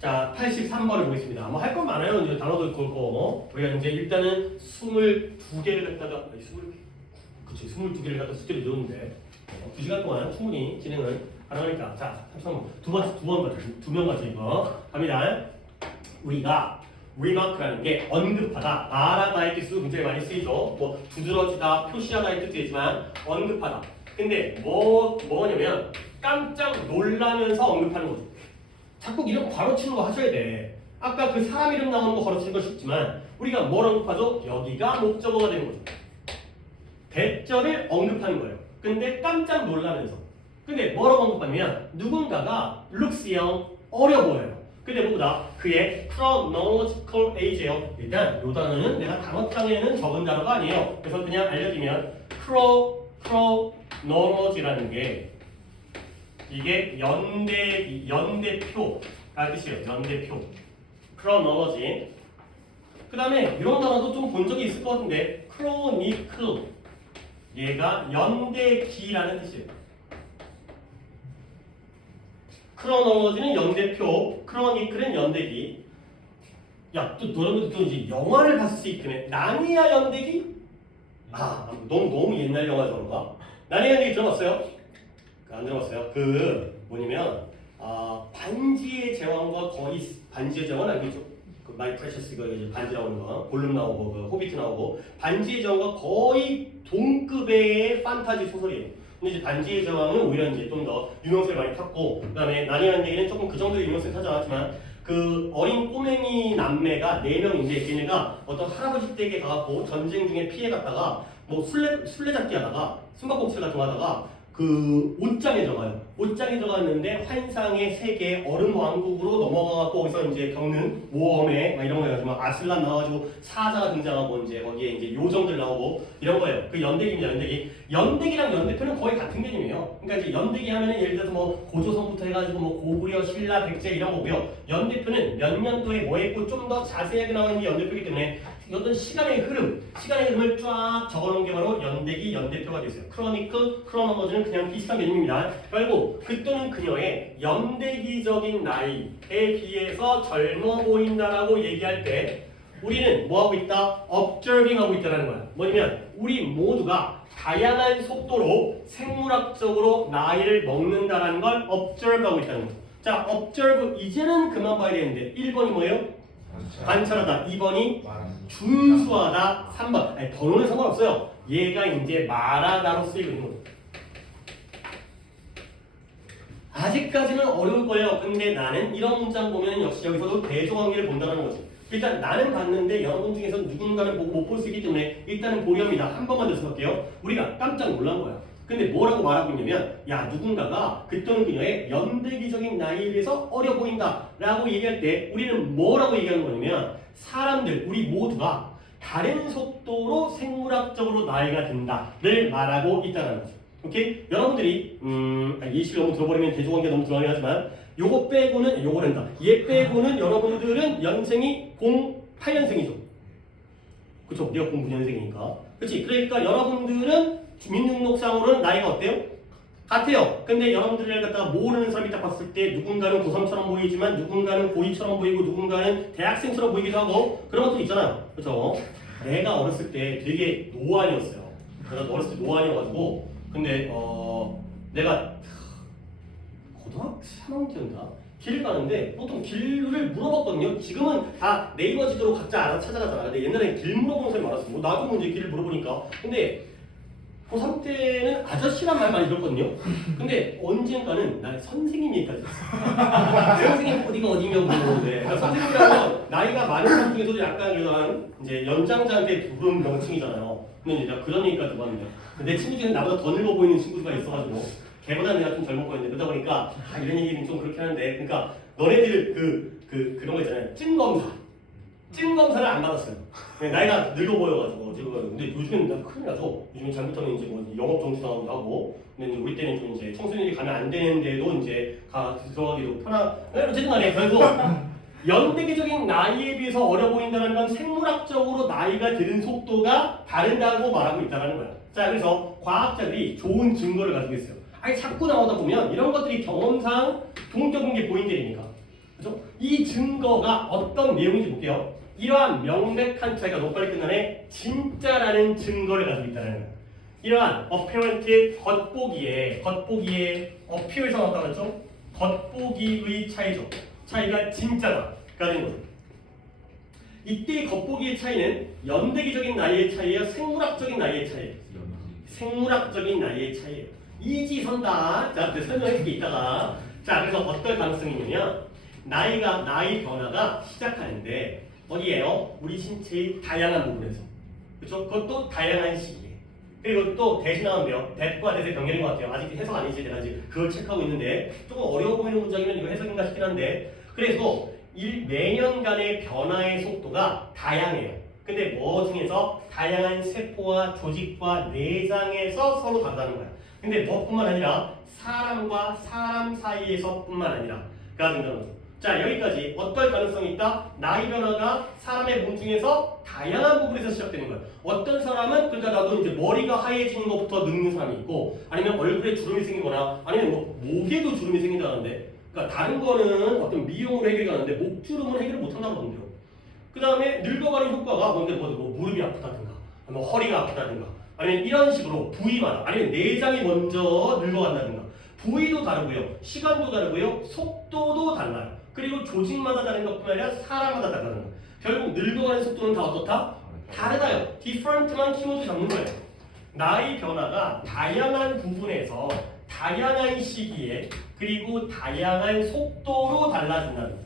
자 83번을 보겠습니다. 뭐 할 건 많아요. 이제 단어도 그렇고 우리가 이제 일단은 22개를 갖다가 22개를 갖다 숙제를 넣었는데 2시간 동안 충분히 진행을 가능하니까 자 33번 두 명 가지 이거 갑니다. 우리가 remark라는 게 언급하다, 말하다 의 뜻으로 굉장히 많이 쓰이죠. 뭐 두드러지다, 표시하다 의 뜻도 있지만 언급하다. 근데 뭐냐면 깜짝 놀라면서 언급하는 거죠. 자꾸 이런 거 가로치는 거 하셔야 돼. 아까 그 사람 이름 나오는 거 가로치는 거 쉽지만 우리가 뭘 언급하죠? 여기가 목적어가 되는 거죠. 대절을 언급하는 거예요. 근데 깜짝 놀라면서. 근데 뭐라고 언급하냐면 누군가가 looks young, 어려 보여요. 근데 뭐보다 그의 chronological age예요. 일단 이 단어는 내가 단어장에는 적은 단어가 아니에요. 그래서 그냥 알려주면 chronology라는 게 이게 연대표라는 뜻이에요. 연대표. chronology. 그 다음에 이런 단어도 좀 본 적이 있을 것 같은데 chronicle. 얘가 연대기라는 뜻이에요. 크로놀로지는 연대표, 크로니클은 연대기. 야, 또 너네들 또 이제 영화를 봤을 수 있기 때문에 나니아 연대기? 너무 옛날 영화에서 그런가? 나니아 연대기 들어봤어요? 안 들어봤어요? 뭐냐면 반지의 제왕과 거의 반지의 제왕은 알겠죠? 그 마이 프레셔스 이거 반지 나오는 거, 골룸 나오고 그 호비트 나오고 반지의 제왕과 거의 동급의 판타지 소설이에요. 근데 이제 반지의 제왕은 오히려 이제 좀 더 유명세를 많이 탔고, 그다음에 나니아는 얘기는 조금 그 정도의 유명세를 타지 않았지만 그 어린 꼬맹이 남매가 4명인데 걔네가 어떤 할아버지 댁에 가갖고 전쟁 중에 피해갔다가 뭐 술래잡기 하다가 숨바꼭질 같은 거 하다가 그 옷장에 들어가요. 옷장에 들어갔는데 환상의 세계 얼음 왕국으로 넘어가갖고 거기서 이제 겪는 모험에 막 이런 거 해가지고 막 아슬란 나와가지고 사자가 등장하고 이제 거기에 이제 요정들 나오고 이런 거예요. 그 연대기입니다. 연대기랑 연대표는 거의 같은 개념이에요. 그러니까 이제 연대기 하면은 예를 들어서 뭐 고조선부터 해가지고 뭐 고구려, 신라, 백제 이런 거고요. 연대표는 몇 년도에 뭐 했고 좀 더 자세하게 나오는 게 연대표이기 때문에 어떤 시간의 흐름을 쫙 적어놓은 게 바로 연대기, 연대표가 됐어요. 크로니클, 크로노머즈는 그냥 비슷한 개념입니다. 그리고 그 또는 그녀의 연대기적인 나이에 비해서 젊어 보인다라고 얘기할 때 우리는 뭐 하고 있다? observing 하고 있다는 거야. 뭐냐면 우리 모두가 다양한 속도로 생물학적으로 나이를 먹는다라는 걸 observe 하고 있다는 거죠. 자, observe 이제는 그만 봐야 되는데 1번이 뭐예요? 관찰하다. 2번이 준수하다. 3번. 아니, 번호는 상관없어요. 얘가 이제 말하다로 쓰이고 있는 거죠. 아직까지는 어려울 거예요. 근데 나는 이런 문장 보면 역시 여기서도 대조관계를 본다는 거지. 일단 나는 봤는데 여러분 중에서 누군가를 보고 못 볼 수 있기 때문에 일단은 보렵니다. 한 번만 더 해볼게요. 우리가 깜짝 놀란 거야. 근데 뭐라고 말하고 있냐면 야 누군가가 그 또는 그녀의 연대기적인 나이에 비해서 어려 보인다 라고 얘기할 때 우리는 뭐라고 얘기하는 거냐면 사람들 우리 모두가 다른 속도로 생물학적으로 나이가 든다를 말하고 있다는 거죠. 오케이? 여러분들이 예시를 너무 들어버리면 대조관계 너무 들어가긴 하지만 요거 빼고는 요거란다. 얘 빼고는 여러분들은 연생이 08년생이죠. 그쵸? 네가 09년생이니까. 그치? 그러니까 여러분들은 주민등록상으로는 나이가 어때요? 같아요. 근데 여러분들을 갖다가 모르는 사람이 딱 봤을 때 누군가는 고3처럼 보이지만 누군가는 고2처럼 보이고 누군가는 대학생처럼 보이기도 하고 그런 것도 있잖아요. 그쵸? 내가 어렸을 때 되게 노안이었어요. 내가 어렸을 때 노안이어가지고 근데 내가 고등학교 3학년인가? 길을 가는데 보통 길을 물어봤거든요. 지금은 다 네이버 지도로 각자 알아서 찾아가잖아. 근데 옛날에 길 물어보는 사람이 많았어. 뭐 나도 이제 길을 물어보니까. 근데 고3 때는 아저씨란 말 많이 들었거든요. 근데 언젠가는 난 선생님 얘기까지 했어. 선생님 어디가 어디냐고 물어보는데 그러니까 선생님이라면 나이가 많은 사람 중에서도 약간 그런 이제 연장자한테 부른 명칭이잖아요. 근데 이제 그런 얘기까지 들어봤는데 내 친구 중에 나보다 더 늙어 보이는 친구가 있어가지고 걔보다 내가 좀 젊어 보이는데 그러다 보니까 이런 얘기는 좀 그렇게 하는데 그러니까 너네들 그런 거 있잖아요. 찐 검사를 안 받았어요. 나이가 늙어 보여가지고 지금 근데 요즘엔 나 큰일 나죠. 요즘 잘못하면 이제 뭐 영업 정지 당하기도 하고 근데 이제 우리 때는 좀 이제 청소년이 가면 안 되는데도 이제 들어가기도 어쨌든간에 결국 연대기적인 나이에 비해서 어려 보인다는 건 생물학적으로 나이가 드는 속도가 다르다고 말하고 있다는 거야. 자 그래서 과학자들이 좋은 증거를 가지고 있어요. 아니 자꾸 나오다 보면 이런 것들이 경험상 동격인 게 보인다니까. 그죠? 이 증거가 어떤 내용인지 볼게요. 이러한 명백한 차이가 너무 빨리 끝나네. 진짜라는 증거를 가지고 있다는 거예요. 이러한 apparent 겉보기에 appear에서 나왔다고 했죠? 겉보기의 차이죠. 차이가 진짜다. 가는 거죠. 이때 겉보기의 차이는 연대기적인 나이의 차이예요? 생물학적인 나이의 차이예요? 생물학적인 나이의 차이예요. 이지선다. 자, 설명해줄게 이따가. 자, 그래서 어떨 가능성이 있냐면 나이 변화가 시작하는데 어디에요? 우리 신체의 다양한 부분에서. 그렇죠? 그것도 다양한 시기에. 그리고 또 대신하면 대과 대세 병렬인 것 같아요. 아직 해석 아니지. 내가 지금 그걸 체크하고 있는데 조금 어려워 보이는 문장이면 이거 해석인가 싶긴 한데 그래서 매년간의 변화의 속도가 다양해요. 근데 뭐 중에서 다양한 세포와 조직과 내장에서 서로 다르다는 거야. 근데 뭐뿐만 아니라 사람과 사람 사이에서뿐만 아니라 가 된다는 거죠. 자 여기까지 어떨 가능성이 있다? 나이 변화가 사람의 몸 중에서 다양한 부분에서 시작되는 거예요. 어떤 사람은 그러니까 나도 이제 머리가 하얘지는 것부터 늙는 사람이 있고 아니면 얼굴에 주름이 생기거나 아니면 뭐 목에도 주름이 생긴다는데 그러니까 다른 거는 어떤 미용으로 해결이 가는데 목주름은 해결을 못한다고 그러는데요. 그 다음에 늙어가는 효과가 뭔데 뭐 무릎이 아프다든가 아니면 허리가 아프다든가 아니면 이런 식으로 부위마다 아니면 내장이 먼저 늙어간다든가 부위도 다르고요. 시간도 다르고요. 속도도 달라요. 그리고 조직마다 다른 것뿐만 아니라 사람마다 다르다는 거예요. 결국 늙어가는 속도는 다 어떻다? 다르다요. different만 키워드 잡는 거예요. 나이 변화가 다양한 부분에서 다양한 시기에 그리고 다양한 속도로 달라진다는 거예요.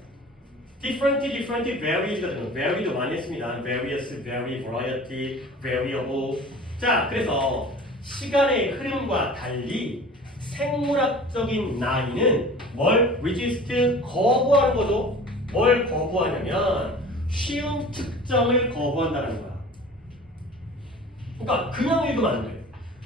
different, varieds가 되는 거예요. vary도 많이 했습니다. various, vary, variety, variable. 자, 그래서 시간의 흐름과 달리 생물학적인 나이는 뭘 resist 거부하는 거죠. 뭘 거부하냐면 쉬운 특정을 거부한다는 거야. 그러니까 그냥 읽으면 안 돼요.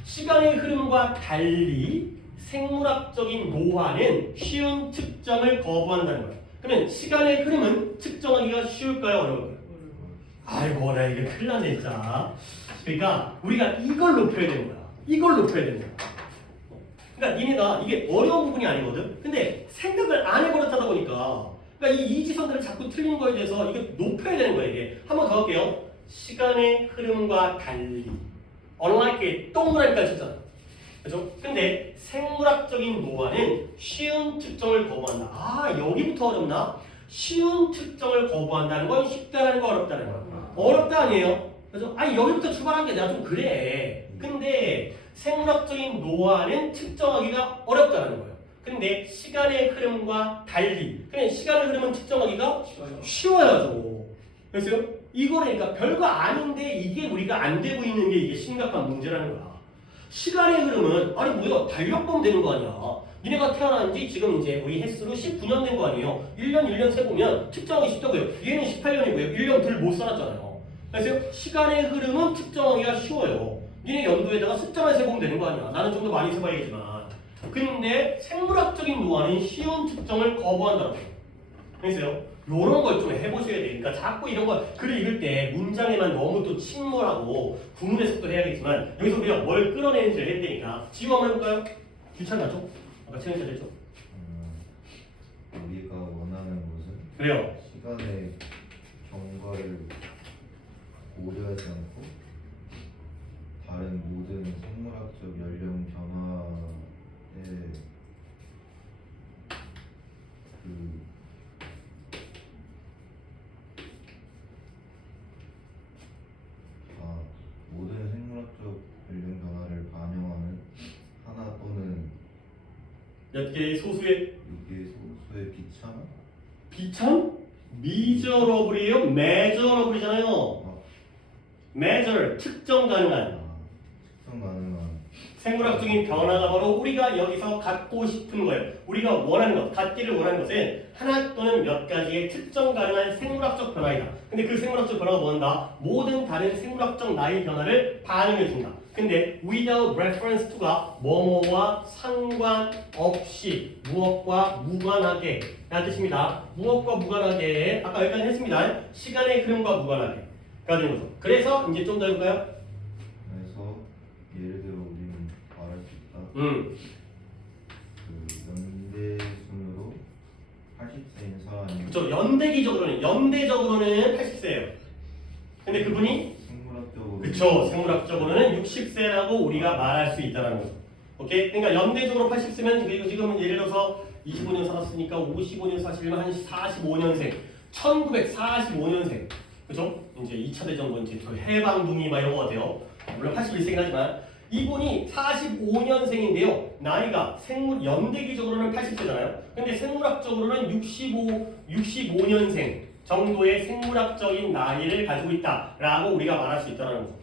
시간의 흐름과 달리 생물학적인 노화는 쉬운 특정을 거부한다는 거야. 그러면 시간의 흐름은 측정하기가 쉬울까요? 어려울까요? 아이고 나 이게 큰일 나네 진짜. 그러니까 우리가 이걸 높여야 되는 거야. 이걸 높여야 되는 거야. 그러니까 니네가 이게 어려운 부분이 아니거든. 근데 생각을 안 해버렸다 보니까 그러니까 이 이지선들을 자꾸 틀린 거에 대해서 이게 높여야 되는 거야 이게. 한번 더 할게요. 시간의 흐름과 달리 unlike 동그라미까지 쳤잖아. 그죠? 근데 생물학적인 노화는 쉬운 특정을 거부한다. 아 여기부터 어렵나? 쉬운 특정을 거부한다는 건 쉽다는 거 어렵다는 거. 어렵다 아니에요? 그죠? 아니 여기부터 출발한 게 내가 좀 그래. 근데 생물학적인 노화는 측정하기가 어렵다는 거예요. 근데 시간의 흐름과 달리 그냥 시간의 흐름은 측정하기가 쉬워야죠. 그래서 이거니까 별거 아닌데 이게 우리가 안 되고 있는 게 이게 심각한 문제라는 거야. 시간의 흐름은 아니 뭐야 달력 보면 되는 거 아니야. 니네가 태어난 지 지금 이제 우리 횟수로 19년 된 거 아니에요. 1년 세보면 측정하기 쉽다고요. 얘는 18년이고요. 1년 덜 못 살았잖아요. 그래서 시간의 흐름은 측정하기가 쉬워요. 니네 연도에다가 숫자만 세보면 되는 거 아니야. 나는 좀 더 많이 세봐야겠지만. 근데 생물학적인 노화는 쉬운 측정을 거부한다는 거예요. 그래서요. 요런 걸 좀 해보셔야 돼요. 그러니까 자꾸 이런 거 글을 읽을 때 문장에만 너무 또 침몰하고 구문의 속도 해야겠지만 여기서 우리가 뭘 끌어내는지를 해야 되니까 지우 한번 해볼까요? 귀찮나죠? 아까 체험자 됐죠? 우리가 원하는 것은 그래요. 시간의 경과를 고려하지 않고 다른 모든 생물학적 연령 변화에 모든 생물학적 연령 변화를 반영하는 하나 또는 몇 개의 소수의 6개의 소수의 비참? 비참? 미저러블이에요? 메저러블이잖아요. measure, 측정 가능한 측정 가능한 생물학적인 변화가 바로 우리가 여기서 갖고 싶은 거예요. 우리가 원하는 것, 갖기를 원하는 것은 하나 또는 몇 가지의 측정 가능한 생물학적 변화이다. 근데 그 생물학적 변화가 뭐한다? 모든 다른 생물학적 나이 변화를 반영해준다. 근데 without reference to가 뭐뭐와 상관없이 무엇과 무관하게 라는 뜻입니다. 무엇과 무관하게 아까 여기까지 했습니다. 시간의 흐름과 무관하게 가 되는 거죠. 그래서 이제 좀 더 해볼까요? 그래서 예를 들어 우리는 말할 수 있다. 그 연대 순으로 80세인 사람이 그렇죠. 연대적으로는 80세예요. 근데 그분이 생물학적으로 그쵸. 생물학적으로는 60세라고 우리가 말할 수 있다는 거죠. 오케이? 그러니까 연대적으로 80세면 그리고 지금 예를 들어서 25년 살았으니까 55년 사시려면 한 45년생, 1945년생. 그죠? 이제 2차 대전권 이제 해방둥이 막 이런 거 같아요. 물론 81세긴 하지만 이분이 45년생인데요. 나이가 연대기적으로는 80세잖아요. 근데 생물학적으로는 65년생 정도의 생물학적인 나이를 가지고 있다라고 우리가 말할 수 있다는 거죠.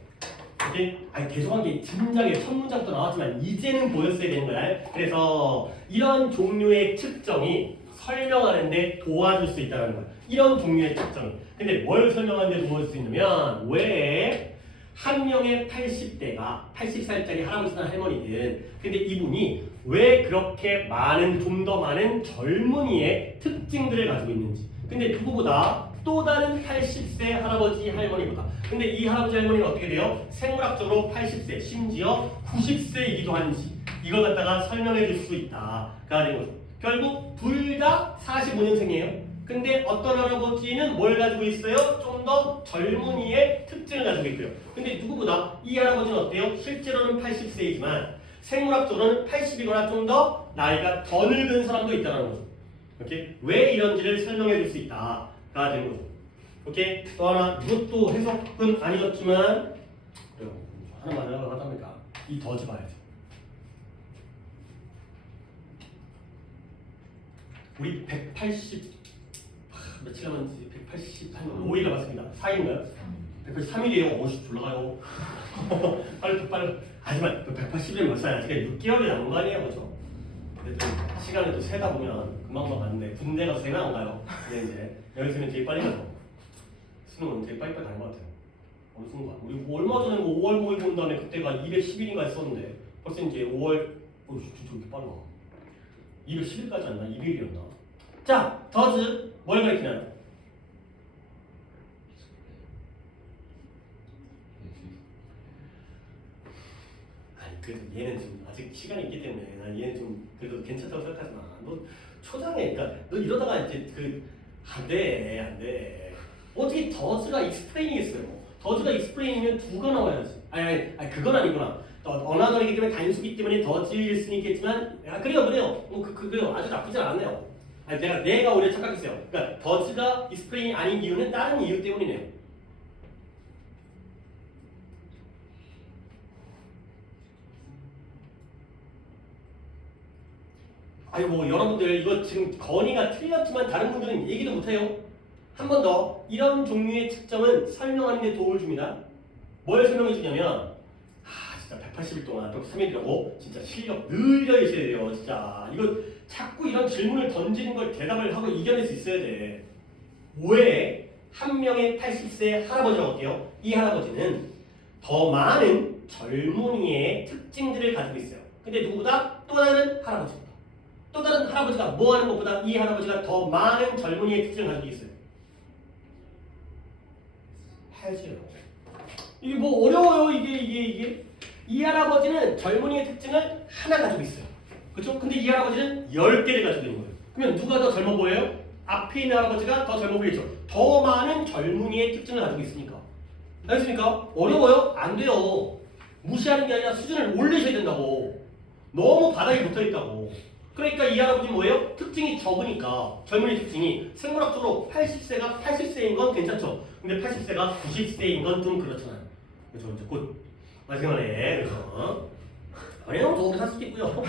오케이? 아니 계속한 게 진작에 첫 문장부터 나왔지만 이제는 보였어야 되는 거야. 그래서 이런 종류의 측정이 설명하는데 도와줄 수 있다는 거야. 이런 종류의 측정이. 근데 뭘 설명하는데 도와줄 수 있냐면 왜 한 명의 80대가 80살짜리 할아버지나 할머니든 근데 이분이 왜 그렇게 많은 좀 더 많은 젊은이의 특징들을 가지고 있는지. 근데 누구보다 또 다른 80세 할아버지 할머니보다. 근데 이 할아버지 할머니는 어떻게 돼요? 생물학적으로 80세 심지어 90세이기도 한지 이걸 갖다가 설명해 줄 수 있다가 되는 거죠. 결국 둘 다 45년생이에요. 근데 어떤 할아버지는 뭘 가지고 있어요? 좀 더 젊은이의 특징을 가지고 있고요. 근데 누구보다 이 할아버지는 어때요? 실제로는 80세이지만 생물학적으로는 80이거나 좀 더 나이가 더 늙은 사람도 있다는 거죠. 오케이? 왜 이런지를 설명해 줄 수 있다가 되는 거죠. 오케이? 또 하나 이것도 해석은 아니었지만 하나만 하려고 하다 보니까 이 더즈 봐야죠. 우리 180 며칠 남았는지 180한 5일 남았습니다. 4일인가요? 183일이에요. 오씨 올라가요. 빨리. 하지만 180일 몇 살? 아직 6개월이 남은 거 아니에요, 그렇죠? 근데 또 시간을 또 세다 보면 금방 가는데 군대 가서 세면 안 가요. 근데 이제 여기서는 되게 빨리 가서 수능은 되게 빨리빨리 가는 것 같아요. 어느 순간 우리 뭐 얼마 전에 뭐 5월 모의 본 다음에 그때가 210일인가 했었는데 벌써 이제 5월 진짜 이렇게 빨라. 210일까지 안 나? 200일이었나? 자, 더즈 뭘 가리키나요? 아니 그래도 얘는 좀 아직 시간이 있기 때문에 난 얘는 좀 그래도 괜찮다고 생각하지만 너 초장에 그러니까 너 이러다가 이제 안돼 어떻게 더즈가 익스플레인이겠어요? 더즈가 익스플레인이면 두가 나와야지. 아니 그건 아니구나. 언어이기 때문에 단수기 때문에 더즈일 수는 있겠지만 그래요 뭐 그래요 아주 나쁘지 않았네요. 아니 내가 오히려 착각했어요. 그러니까 더즈가 익스플레인이 아닌 이유는 다른 이유 때문이네요. 아이고 여러분들 이거 지금 건의가 틀렸지만 다른 분들은 얘기도 못해요. 한 번 더 이런 종류의 측정은 설명하는 데 도움을 줍니다. 뭘 설명해 주냐면 진짜 180일 동안 또 3일이라고 진짜 실력 늘려 있어야 돼요. 진짜 이거 자꾸 이런 질문을 던지는 걸 대답을 하고 이겨낼 수 있어야 돼. 왜 한 명의 80세 할아버지라고 할게요. 이 할아버지는 더 많은 젊은이의 특징들을 가지고 있어요. 근데 누구보다 또 다른 할아버지보다 또 다른 할아버지가 뭐 하는 것보다 이 할아버지가 더 많은 젊은이의 특징을 가지고 있어요. 해야지요. 이게 뭐 어려워요. 이게 이 할아버지는 젊은이의 특징을 하나 가지고 있어요. 그렇죠? 근데 이 할아버지는 10개를 가지고 있는 거예요. 그러면 누가 더 젊어 보여요? 앞에 있는 할아버지가 더 젊어 보이죠. 더 많은 젊은이의 특징을 가지고 있으니까. 알겠습니까? 어려워요? 안 돼요. 무시하는 게 아니라 수준을 올리셔야 된다고. 너무 바닥에 붙어 있다고. 그러니까 이 할아버지는 뭐예요? 특징이 적으니까 젊은이 특징이 생물학적으로 80세인 건 괜찮죠. 근데 80세가 90세인 건 좀 그렇잖아요. 그렇죠. 이제 곧 마지막에 그래서 아니요, 더 오래 살 수도 있고요.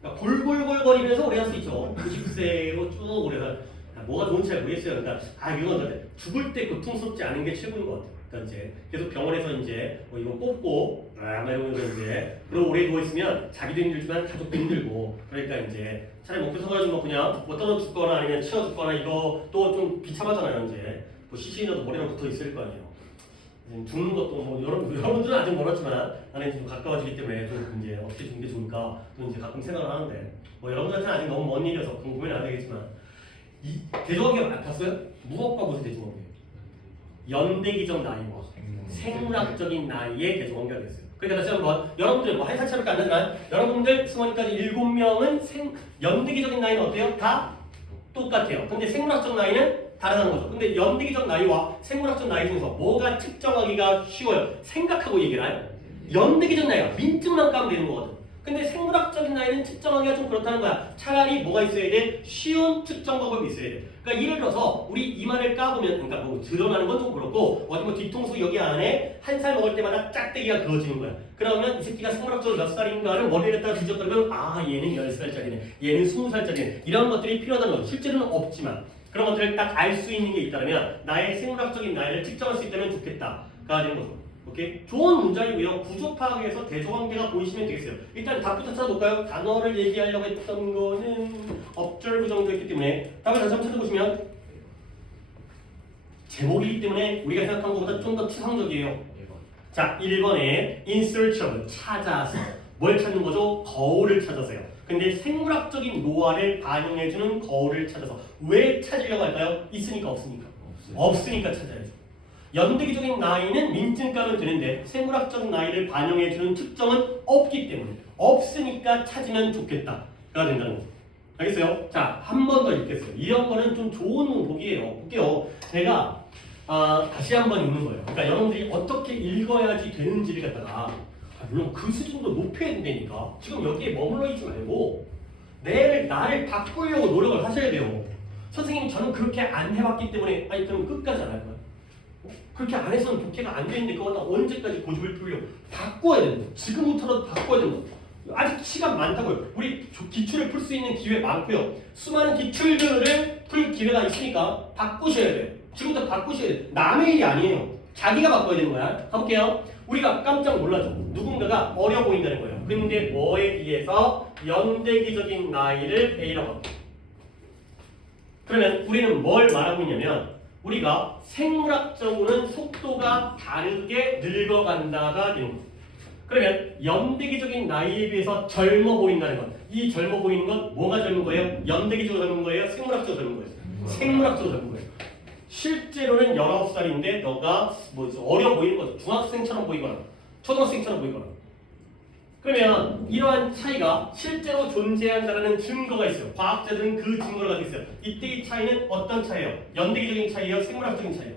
그러니까 골골골거리면서 오래 살 수 있죠. 90세로 쭉 오래 살. 뭐가 좋은지 잘 모르겠어요. 그러니까 이건 죽을 때 고통스럽지 않은 게 최고인 것 같아요. 그러니까 이제 계속 병원에서 이제 이거 뽑고 이러면서 이제 그러고 오래 누워 있으면 자기도 힘들지만 가족도 힘들고 그러니까 이제 차라리 목표 서가지고 그냥 뭐 떨어 죽거나 아니면 치워 죽거나 이거 또 좀 비참하잖아요. 이제 뭐 시신이라도 머리랑 붙어 있을 거 아니에요. 죽는 것도 뭐 여러분들은 아직 멀었지만 나는 좀 가까워지기 때문에 좀 이제 어떻게 죽는 게 좋을까 또 이제 가끔 생각을 하는데 뭐 여러분들한테는 아직 너무 먼 일이어서 궁금해는 안 되겠지만 이 대조관계가 봤어요? 무엇과 무슨 대조관계예요? 연대기적 나이와 생물학적인 나이의 대조관계가 됐어요. 그러니까 다시 한번 여러분들 뭐 한 살 차이밖에 안 나지만 여러분들 승원이까지 7명은 연대기적인 나이는 어때요? 다 똑같아요. 근데 생물학적 나이는 다르다는 거죠. 근데 연대기적 나이와 생물학적 나이 중에서 뭐가 측정하기가 쉬워요? 생각하고 얘기를 해요. 연대기적 나이가 민증만 까면 되는 거거든. 근데 생물학적인 나이는 측정하기가 좀 그렇다는 거야. 차라리 뭐가 있어야 돼? 쉬운 측정 방법이 있어야 돼. 그러니까 예를 들어서 우리 이마를 까보면 그러니까 뭐 드러나는 건 좀 그렇고 어디 뭐 뒤통수 여기 안에 한 살 먹을 때마다 짝대기가 그어지는 거야. 그러면 이 새끼가 생물학적으로 몇 살인가를 머리를 갖다가 뒤적거리면 얘는 10살짜리네. 얘는 20살짜리네. 이런 것들이 필요하다는 거. 실제로는 없지만 그런 것들을 딱 알 수 있는 게 있다면 나의 생물학적인 나이를 측정할 수 있다면 좋겠다가 되는 거죠. 오케이? 좋은 문장이고요. 구조 파악에서 대조관계가 보이시면 되겠어요. 일단 답부터 찾아볼까요? 단어를 얘기하려고 했던 거는 observe 정도였기 때문에 답을 다시 한번 찾아보시면 제목이기 때문에 우리가 생각한 것보다 좀 더 추상적이에요. 자, 1번에 in search of 찾아서 뭘 찾는 거죠? 거울을 찾아서요. 근데 생물학적인 노화를 반영해주는 거울을 찾아서 왜 찾으려고 할까요? 있으니까 없으니까? 없으니까 찾아야죠. 연대기적인 나이는 민증 까면 되는데 생물학적 나이를 반영해주는 특정은 없기 때문에 없으니까 찾으면 좋겠다가 된다는 거죠. 알겠어요? 자, 한 번 더 읽겠어요. 이런 거는 좀 좋은 문법이에요. 볼게요. 제가 다시 한번 읽는 거예요. 그러니까 여러분들이 어떻게 읽어야지 되는지를 갖다가 물론 그 수준도 높여야 된다니까. 지금 여기에 머물러 있지 말고 나를 바꾸려고 노력을 하셔야 돼요. 선생님 저는 그렇게 안 해봤기 때문에 그럼 끝까지 안 할 거야. 그렇게 안 해서는 독해가 안 되는데 그거 언제까지 고집을 피우려고 바꿔야 된다. 지금부터라도 바꿔야 된다. 아직 시간 많다고요. 우리 기출을 풀 수 있는 기회 많고요. 수많은 기출들을 풀 기회가 있으니까 바꾸셔야 돼요. 지금부터 바꾸셔야 돼요. 남의 일이 아니에요. 자기가 바꿔야 되는 거야. 가볼게요. 우리가 깜짝 놀라죠. 누군가가 어려 보인다는 거예요. 근데 뭐에 비해서 연대기적인 나이를 A라고 합니다. 그러면 우리는 뭘 말하고 있냐면 우리가 생물학적으로는 속도가 다르게 늙어간다가 되는 거죠. 그러면 연대기적인 나이에 비해서 젊어 보인다는 것. 이 젊어 보이는 건 뭐가 젊은 거예요? 연대기적으로 젊은 거예요? 생물학적으로 젊은 거예요? 생물학적으로 젊은 거예요. 실제로는 19살인데 너가 어려 보이는 거죠. 중학생처럼 보이거나 초등학생처럼 보이거나. 그러면 이러한 차이가 실제로 존재한다는 증거가 있어요. 과학자들은 그 증거를 가지고 있어요. 이때의 차이는 어떤 차이예요? 연대기적인 차이예요? 생물학적인 차이예요?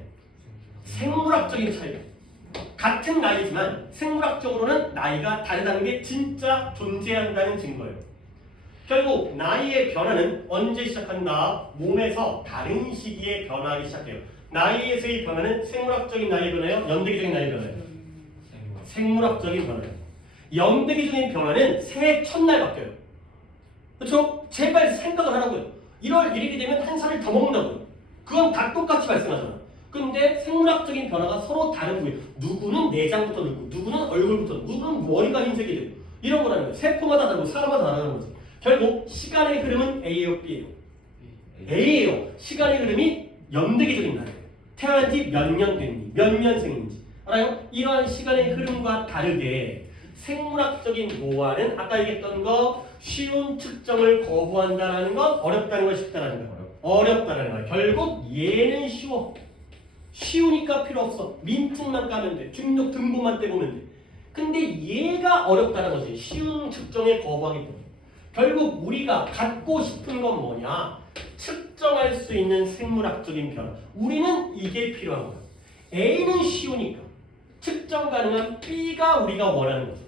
생물학적인 차이예요. 같은 나이지만 생물학적으로는 나이가 다르다는 게 진짜 존재한다는 증거예요. 결국 나이의 변화는 언제 시작한다? 몸에서 다른 시기에 변화하기 시작해요. 나이에서의 변화는 생물학적인 나이의 변화예요? 연대기적인 나이의 변화예요? 생물학적인 변화예요. 연대기적인 변화는 새해 첫날 바뀌어요. 그렇죠? 제발 생각을 하라고요. 이렇게 되면 한 살을 더 먹는다고요. 그건 다 똑같이 발생하잖아. 근데 생물학적인 변화가 서로 다른 부위. 누구는 내장부터 늙고, 누구는 얼굴부터, 누구는 머리가 흰색이 되고 이런 거라는 거예요. 세포마다 다르고 사람마다 다르다는 거죠. 결국 시간의 흐름은 A예요, B예요? A예요. 시간의 흐름이 연대기적인 나라예요. 태어난 지 몇 년 됐는지, 몇 년생인지 알아요? 이러한 시간의 흐름과 다르게 생물학적인 노화는 아까 얘기했던 거 쉬운 측정을 거부한다는 건 어렵다는 거 쉽다는 거 어렵다는 거야. 결국 얘는 쉬워. 쉬우니까 필요 없어. 민증만 까면 돼. 주민등록 등본만 떼보면 돼. 근데 얘가 어렵다는 거지. 쉬운 측정에 거부하기 때문에. 결국 우리가 갖고 싶은 건 뭐냐? 측정할 수 있는 생물학적인 변화. 우리는 이게 필요한 거야. A는 쉬우니까 측정 가능한 B가 우리가 원하는 거죠.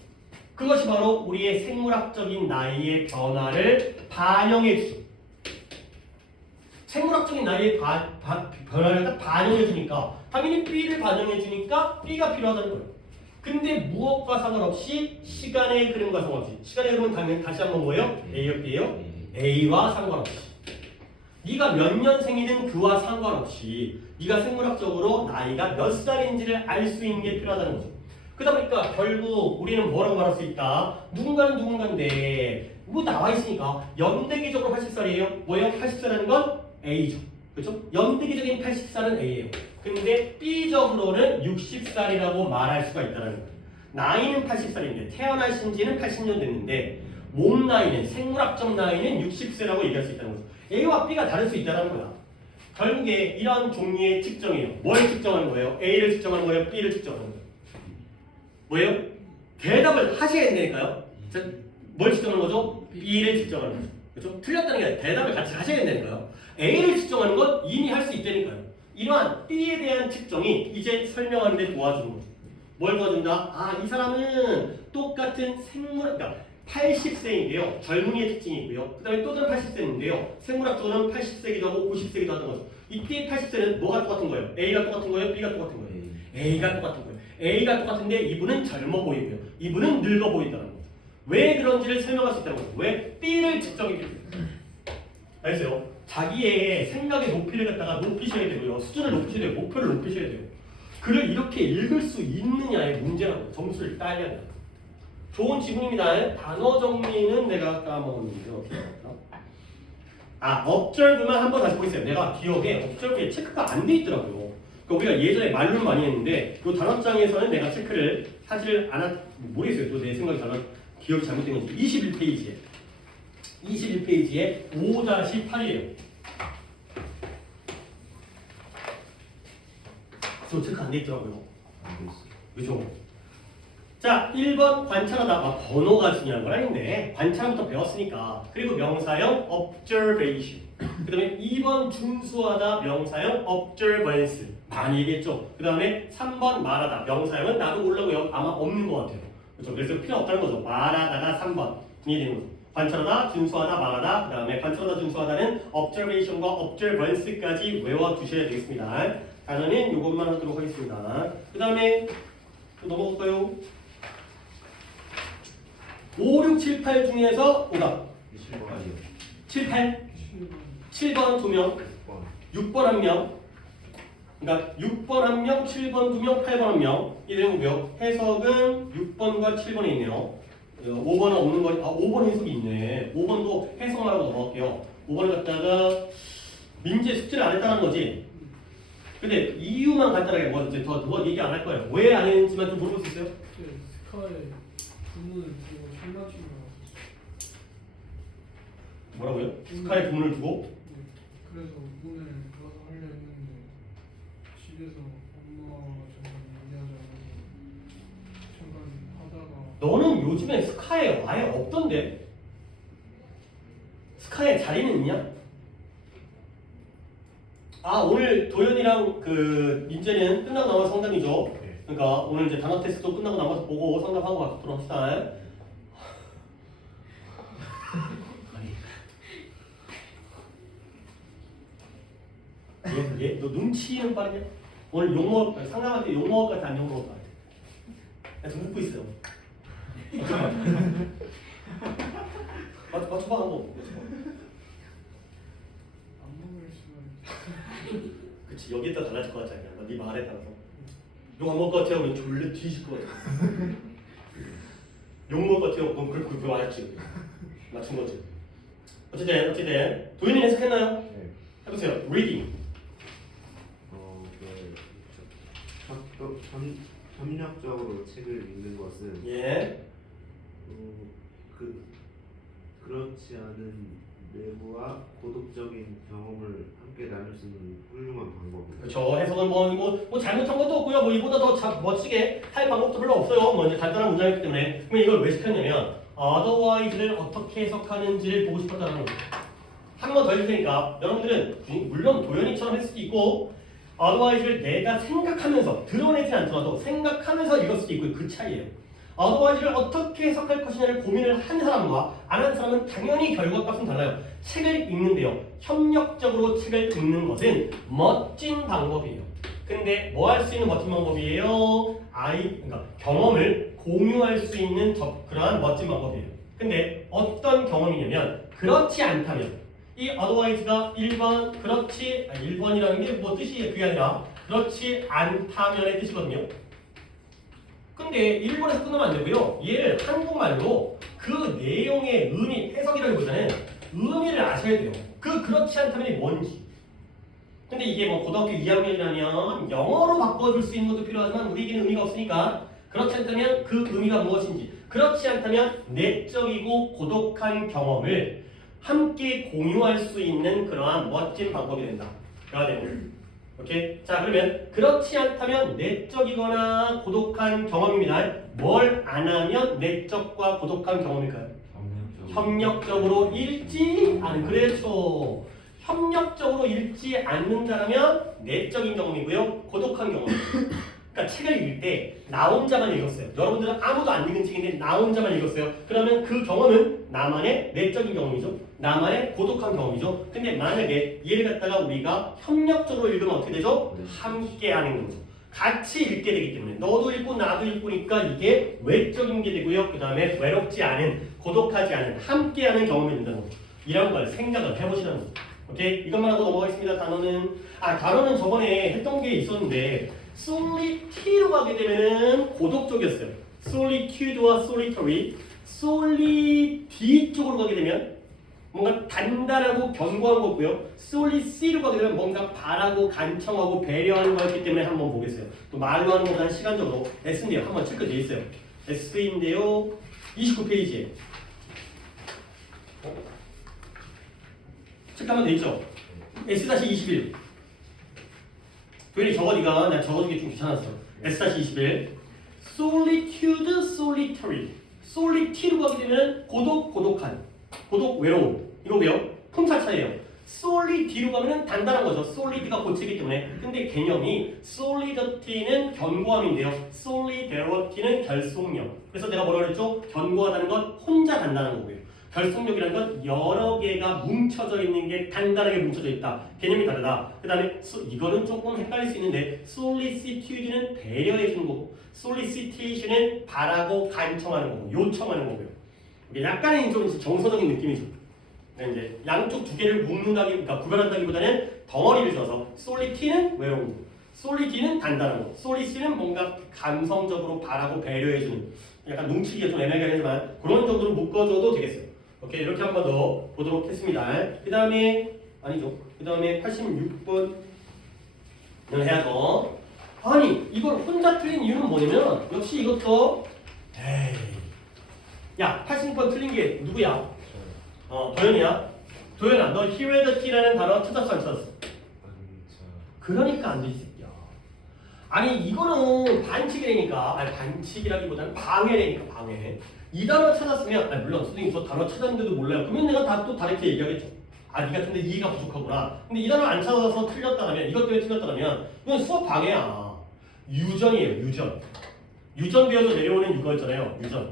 그것이 바로 우리의 생물학적인 나이의 변화를 반영해 주죠. 생물학적인 나이의 변화를 딱 반영해 주니까 당연히 B를 반영해 주니까 B가 필요하다는 거예요. 근데 무엇과 상관없이 시간의 흐름과 상관없이 시간의 흐름은 당연히 다시 한번 뭐예요? A요 B예요? A와 상관없이 네가 몇 년생이든 그와 상관없이 네가 생물학적으로 나이가 몇 살인지를 알 수 있는 게 필요하다는 거죠. 그러다 보니까 결국 우리는 뭐라고 말할 수 있다. 누군가는 누군가인데 뭐 나와 있으니까 연대기적으로 80살이에요. 뭐예요? 80살이라는 건 A죠. 그렇죠? 연대기적인 80살은 A예요. 근데 B적으로는 60살이라고 말할 수가 있다는 거예요. 나이는 80살인데 태어나신 지는 80년 됐는데 몸 나이는 생물학적 나이는 60세라고 얘기할 수 있다는 거죠. A와 B가 다를 수 있다는 거야. 결국에 이런 종류의 측정이에요. 뭘 측정하는 거예요? A를 측정하는 거예요? B를 측정하는 거예요? 뭐예요? 대답을 하셔야 된다니까요. 자, 뭘 측정하는 거죠? B를 측정하는 거죠. 그렇죠? 틀렸다는 게 아니라 대답을 같이 하셔야 된다니까요. A를 측정하는 건 이미 할 수 있다니까요. 이러한 B에 대한 측정이 이제 설명하는 데 도와주는 거죠. 뭘 도와준다? 아, 이 사람은 똑같은 그러니까 80세인데요. 젊은이의 특징이 있고요. 그 다음에 또 다른 80세인데요. 생물학적으로는 80세기도 하고 90세기도 하던 거죠. 이때 80세는 뭐가 똑같은 거예요? A가 똑같은 거예요? B가 똑같은 거예요? A가 똑같은 거예요. A가 똑같은데 이분은 젊어 보이고요. 이분은 늙어 보인다는 거죠. 왜 그런지를 설명할 수 있다는 거죠. 왜? B를 측정했기 때문에. 알겠어요? 자기의 생각의 높이를 갖다가 높이셔야 되고요. 수준을 높이셔야 되고 목표를 높이셔야 돼요. 글을 이렇게 읽을 수 있느냐의 문제라고요. 점수를 따야 한다. 좋은 지문입니다. 단어 정리는 내가 까먹었는데 어떻게 할까? 아, observe만 한번 다시 보겠어요. 내가 기억에 observe에 체크가 안 돼 있더라고요. 그러니까 우리가 예전에 말로는 많이 했는데 이 단어장에서는 내가 체크를 사실 안 한, 모르겠어요. 또 내 생각이 기억이 잘못된 건지. 21페이지에 5-8이에요. 저 체크 안 돼 있더라고요. 그죠? 자, 1번 관찰하다. 번호가 중요한 건 아닌데 관찰부터 배웠으니까. 그리고 명사형 observation. 그 다음에 2번 준수하다. 명사형 observance. 많이 얘기했죠. 그 다음에 3번 말하다. 명사형은 나도 모르고요. 아마 없는 것 같아요. 그렇죠? 그래서 필요 없다는 거죠. 말하다가 3번. 이해되는 거죠. 관찰하다, 준수하다, 말하다. 그 다음에 관찰하다, 준수하다는 observation과 observance까지 외워두셔야 되겠습니다. 단어는 이것만 하도록 하겠습니다. 그 다음에 넘어갈까요? 5, 6, 7, 8 중에서 오답 7, 8 7번 2명 6번 1명 그러니까 6번 1명, 7번 2명, 8번 1명 이대로고요. 해석은 6번과 7번에 있네요. 5번은 없는 거, 5번 해석이 있네. 5번도 해석만 하고 넘어갈게요. 5번을 갖다가 민재 숙제를 안 했다는 거지. 근데 이유만 간단하게 뭐 이제 더 얘기 안 할 거예요. 왜 안 했는지만 좀 물어볼 수 있어요? 스카에 부문을 두고 장난치는 거 뭐라고요? 스카에 부문을 두고? 그래서 문을 들어서 하려 했는데 집에서 엄마가 잠깐 얘기하자고 잠깐 하다가 너는 요즘에 스카에 아예 없던데? 스카에 자리는 있냐? 아, 오늘 도현이랑 그 민재는 끝나고 나서 상담이죠. 그러니까 오늘 이제 단어 테스트도 끝나고 나서 보고 상담하고 가도록 합시다. 너 눈치는 빠르냐? 오늘 욕먹을 상담할 때 욕먹을 것 같아, 안 욕먹을 것 같아? 나 지금 웃고 있어요. 맞춰봐 한번. 안 먹을 수가 그치 여기에 따라 달라질 것 같지 않냐? 네 말에 따라서. 욕 안 먹을 것 같아요? 그럼 졸래 뒤질 것 같아. 욕 먹을 것 같아요? 그럼 그거 맞았지. 맞춘 거지. 어쨌든 도현이 해석했나요? 네. 해보세요. Reading. 협력적으로 책을 읽는 것은 예. 그렇지 않은 내부와 고독적인 경험을 함께 나눌 수 있는 훌륭한 방법입니다. 그렇죠. 해석은 뭐 잘못한 것도 없고요. 뭐 이보다 더 멋지게 할 방법도 별로 없어요. 뭐 이제 간단한 문장이기 때문에. 그럼 이걸 왜 시켰냐면 otherwise를 어떻게 해석하는지를 보고 싶었다는 거죠. 한 번 더 해줄 테니까 여러분들은 물론 도현이처럼 할 수도 있고 otherwise를 내가 생각하면서 드러내지 않더라도 생각하면서 읽을 수도 있고 그 차이예요. otherwise를 어떻게 해석할 것이냐를 고민을 한 사람과 안 한 사람은 당연히 결과값은 달라요. 책을 읽는데요. 협력적으로 책을 읽는 것은 멋진 방법이에요. 근데 뭐 할 수 있는 멋진 방법이에요? 그러니까 경험을 공유할 수 있는 그러한 멋진 방법이에요. 근데 어떤 경험이냐면 그렇지 않다면 이 otherwise가 1번 1번이라는 게 뭐 뜻이 그게 아니라 그렇지 않다면의 뜻이거든요. 근데 일본에서 끝나면 안 되고요. 얘를 한국말로 그 내용의 의미, 해석이라기보다는 의미를 아셔야 돼요. 그렇지 않다면이 뭔지. 근데 이게 뭐 고등학교 2학년이라면 영어로 바꿔줄 수 있는 것도 필요하지만 우리에게는 의미가 없으니까 그렇지 않다면 그 의미가 무엇인지. 그렇지 않다면 내적이고 고독한 경험을 함께 공유할 수 있는 그러한 멋진 방법이 된다. 그래야 되고. 오케이? 자 그러면 그렇지 않다면 내적이거나 고독한 경험입니다. 뭘 안 하면 내적과 고독한 경험일까요? 협력적으로 읽지 않는 그렇죠. 협력적으로 읽지 않는다면 내적인 경험이고요. 고독한 경험이에요. 그러니까 책을 읽을 때 나 혼자만 읽었어요. 여러분들은 아무도 안 읽은 책인데 나 혼자만 읽었어요. 그러면 그 경험은 나만의 내적인 경험이죠. 나만의 고독한 경험이죠. 근데 만약에 얘를 갖다가 우리가 협력적으로 읽으면 어떻게 되죠? 함께 하는 거죠. 같이 읽게 되기 때문에 너도 읽고 나도 읽고니까 이게 외적인 게 되고요. 그 다음에 외롭지 않은, 고독하지 않은, 함께 하는 경험이 된다는 거죠. 이런 걸 생각을 해보시라는 거죠. 오케이? 이것만 하고 넘어가겠습니다. 단어는 저번에 했던 게 있었는데 solitude로 가게 되면은 고독적이었어요. solitude와 solitary. solid 쪽으로 가게 되면 뭔가 단단하고 견고한 거고요. solici로 가게 되면 뭔가 바라고 간청하고 배려하는 거였기 때문에 한번 보겠어요. 또 말로 하는 것보다는 시간적으로 S인데요. 한번 체크 돼 있어요. S인데요. 29페이지에 체크하면 돼 있죠. S-21. 도현이 적어 니가 나 적어주기 좀 귀찮았어. S-21 solitude, solitary. solitude로 가게 되면 고독한, 고독, 외로움. 이거고요. 품사 차이예요. solid로 가면은 단단한 거죠. solid가 고치기 때문에. 근데 개념이 solidity는 견고함인데요. solidarity는 결속력. 그래서 내가 뭐라 그랬죠? 견고하다는 건 혼자 단단한 거고요. 결속력이라는 건 여러 개가 뭉쳐져 있는 게 단단하게 뭉쳐져 있다. 개념이 다르다. 그 다음에 이거는 조금 헷갈릴 수 있는데 solicitude는 배려해 주는 거고 sollicitation은 바라고 간청하는 거고 요청하는 거고요. 이게 약간의 좀 정서적인 느낌이죠. 이제 양쪽 두 개를 그러니까 구별한다기보다는 덩어리를 줘서 solity는 외로운 거, solity는 단단한 거, solicy는 뭔가 감성적으로 바라고 배려해주는 약간 뭉치기가 좀 애매하긴 하지만 그런 정도로 묶어줘도 되겠어요. 오케이, 이렇게 한 번 더 보도록 했습니다. 그 다음에 86번을 해야죠. 아니 이걸 혼자 틀린 이유는 뭐냐면 역시 이것도 야 86번 틀린 게 누구야? 도현이야. 도현아 너 heredit라는 단어 찾았어 안 찾았어? 그러니까 안 돼 이 새끼야. 아니 이거는 반칙이라니까. 아니 반칙이라기보다는 방해라니까 방해. 이 단어 찾았으면 물론 선생님 저 단어 찾았는데도 몰라요. 그러면 내가 다 또 다르게 얘기하겠죠. 아 네가 근데 이해가 부족하구나. 근데 이 단어 안 찾아서 틀렸다면 이것 때문에 틀렸다면 이건 수업 방해야. 유전이에요 유전. 유전되어서 내려오는 유거였잖아요. 유전.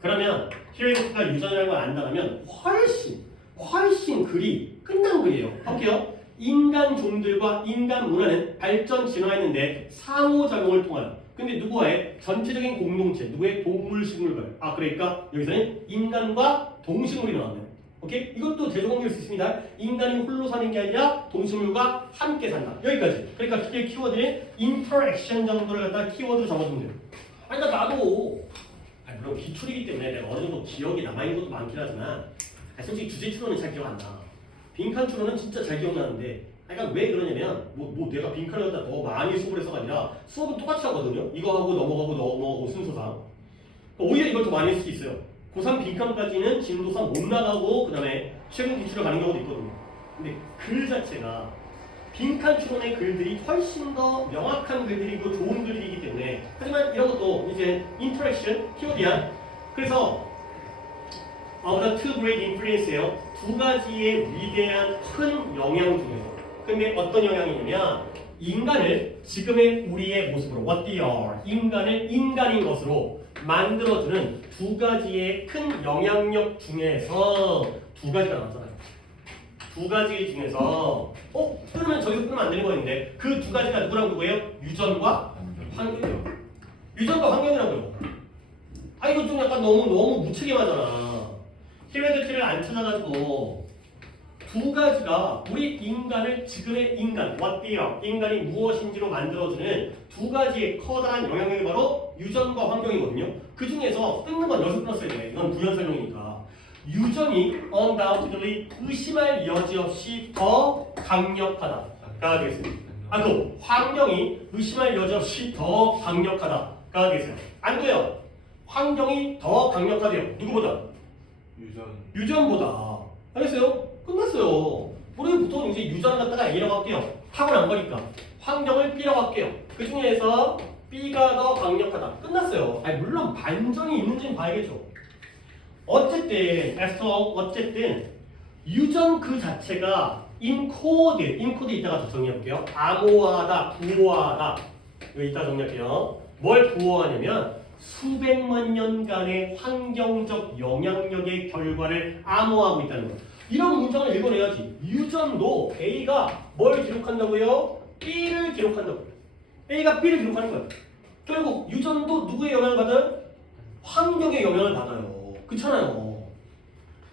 그러면 히레디티가 유전이라는 걸 안다면 훨씬 글이 끝난 글이에요. 볼게요. 인간 종들과 인간 문화는 발전 진화했는데 상호작용을 통하여. 근데 누구와의 전체적인 공동체, 누구의 동물 식물과의. 그러니까 여기서는 인간과 동식물이 나왔네요. 오케이? 이것도 대조공일 수 있습니다. 인간이 홀로 사는 게 아니라 동식물과 함께 산다. 여기까지. 그러니까 그게 키워드는 인터랙션 정도를 갖다 키워드로 적어주면 돼요. 아니 그러니까 나도 물론 기출이기 때문에 내가 어느 정도 기억이 남아있는 것도 많긴 하지만 솔직히 주제 추론은 잘 기억 안 나. 빈칸 추론은 진짜 잘 기억나는데 그러니까 왜 그러냐면 뭐 내가 빈칸을 갖다 더 많이 수업을 해서가 아니라 수업은 똑같이 하거든요. 이거 하고 넘어가고 순서상. 오히려 이걸 더 많이 할 수 있어요. 고3 빈칸까지는 진도상 못 나가고 그 다음에 최근 기출을 가는 경우도 있거든요. 근데 글 자체가 빈칸 추론의 글들이 훨씬 더 명확한 글들이고 좋은 글들이기 때문에 하지만 이런 것도 이제 인터랙션 키워드야. 그래서 the two great influence예요. 두 가지의 위대한 큰 영향 중에서. 근데 어떤 영향이냐면 인간을 지금의 우리의 모습으로 what they are 인간을 인간인 것으로 만들어주는 두 가지의 큰 영향력 중에서 두 가지가 나왔잖아요. 두 가지 중에서 끊으면 저기서 끊으면 안 되는 거였는데 그 두 가지가 누구랑 누구예요? 유전과 환경이에요. 유전과 환경이라고요. 아 이거 좀 약간 너무 무책임하잖아. 키워드를 안 찾아가지고 두 가지가 우리 인간을 지금의 인간, what they are, 인간이 무엇인지로 만들어주는 두 가지의 커다란 영향력이 바로 유전과 환경이거든요. 그 중에서 끊는 건 여기서 끊었어야 돼. 이건 부연 설명이니까. 유전이 undoubtedly 의심할 여지 없이 더 강력하다가 되겠습니다. 그 환경이 의심할 여지 없이 더 강력하다가 되겠어요. 안 돼요. 환경이 더 강력하대요. 누구보다? 유전보다. 알겠어요? 끝났어요. 우리 보통 이제 유전을 갖다가 A라고 할게요. 타고난 거니까. 환경을 B라고 할게요. 그 중에서 B가 더 강력하다. 끝났어요. 아니, 물론 반전이 있는지는 봐야겠죠. 어쨌든 유전 그 자체가 인코드 이따가 더 정리해볼게요. 암호화하다, 부호화하다. 이거 이따 정리할게요. 뭘 부호하냐면 수백만 년간의 환경적 영향력의 결과를 암호화하고 있다는 거예요. 이런 문장을 읽어내야지. 유전도 A가 뭘 기록한다고요? B를 기록한다고요. A가 B를 기록하는 거예요. 결국 유전도 누구의 영향을 받아요? 환경의 영향을 받아요. 그렇잖아요.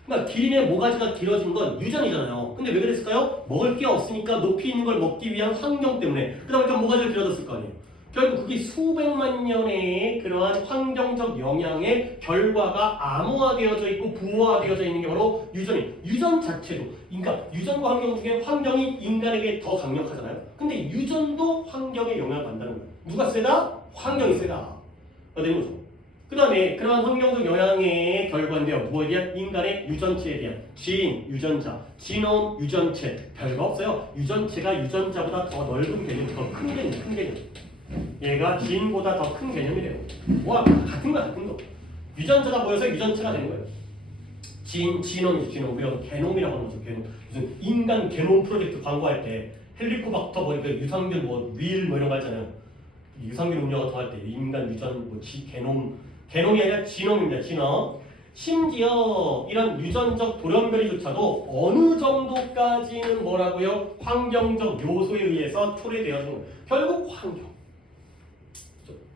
그러니까 기린의 모가지가 길어진 건 유전이잖아요. 근데 왜 그랬을까요? 먹을 게 없으니까 높이 있는 걸 먹기 위한 환경 때문에 그러다 보니까 모가지가 길어졌을 거 아니에요. 결국 그게 수백만 년의 그러한 환경적 영향의 결과가 암호화되어져 있고 부호화되어져 있는 게 바로 유전이에요. 유전 자체도 그러니까 유전과 환경 중에 환경이 인간에게 더 강력하잖아요. 근데 유전도 환경에 영향을 받는다는 거예요. 누가 세다? 환경이 세다. 되는 거죠. 그 다음에 그러한 환경적 영향의 결과인데요. 뭐에 대한? 인간의 유전체에 대한 진, 유전자, 지놈, 유전체. 별거 없어요. 유전체가 유전자보다 더 넓은 개념, 더 큰 개념, 큰 개념. 얘가 진보다 더 큰 개념이래요. 와, 같은 거. 유전자가 모여서 유전체가 되는 거예요. 지놈이죠, 지놈. 우리가 게놈이라고 하는 거죠, 게놈. 무슨 인간 게놈 프로젝트 광고할 때 헬리코박터 뭐 유산균 윌 이런 거 하잖아요. 유산균 음료 같은 거 할 때 인간 유전 게놈이 아니라 지놈입니다. 지놈. 심지어 이런 유전적 돌연변이조차도 어느 정도까지는 뭐라고요? 환경적 요소에 의해서 초래되어진 거예요. 결국 환경.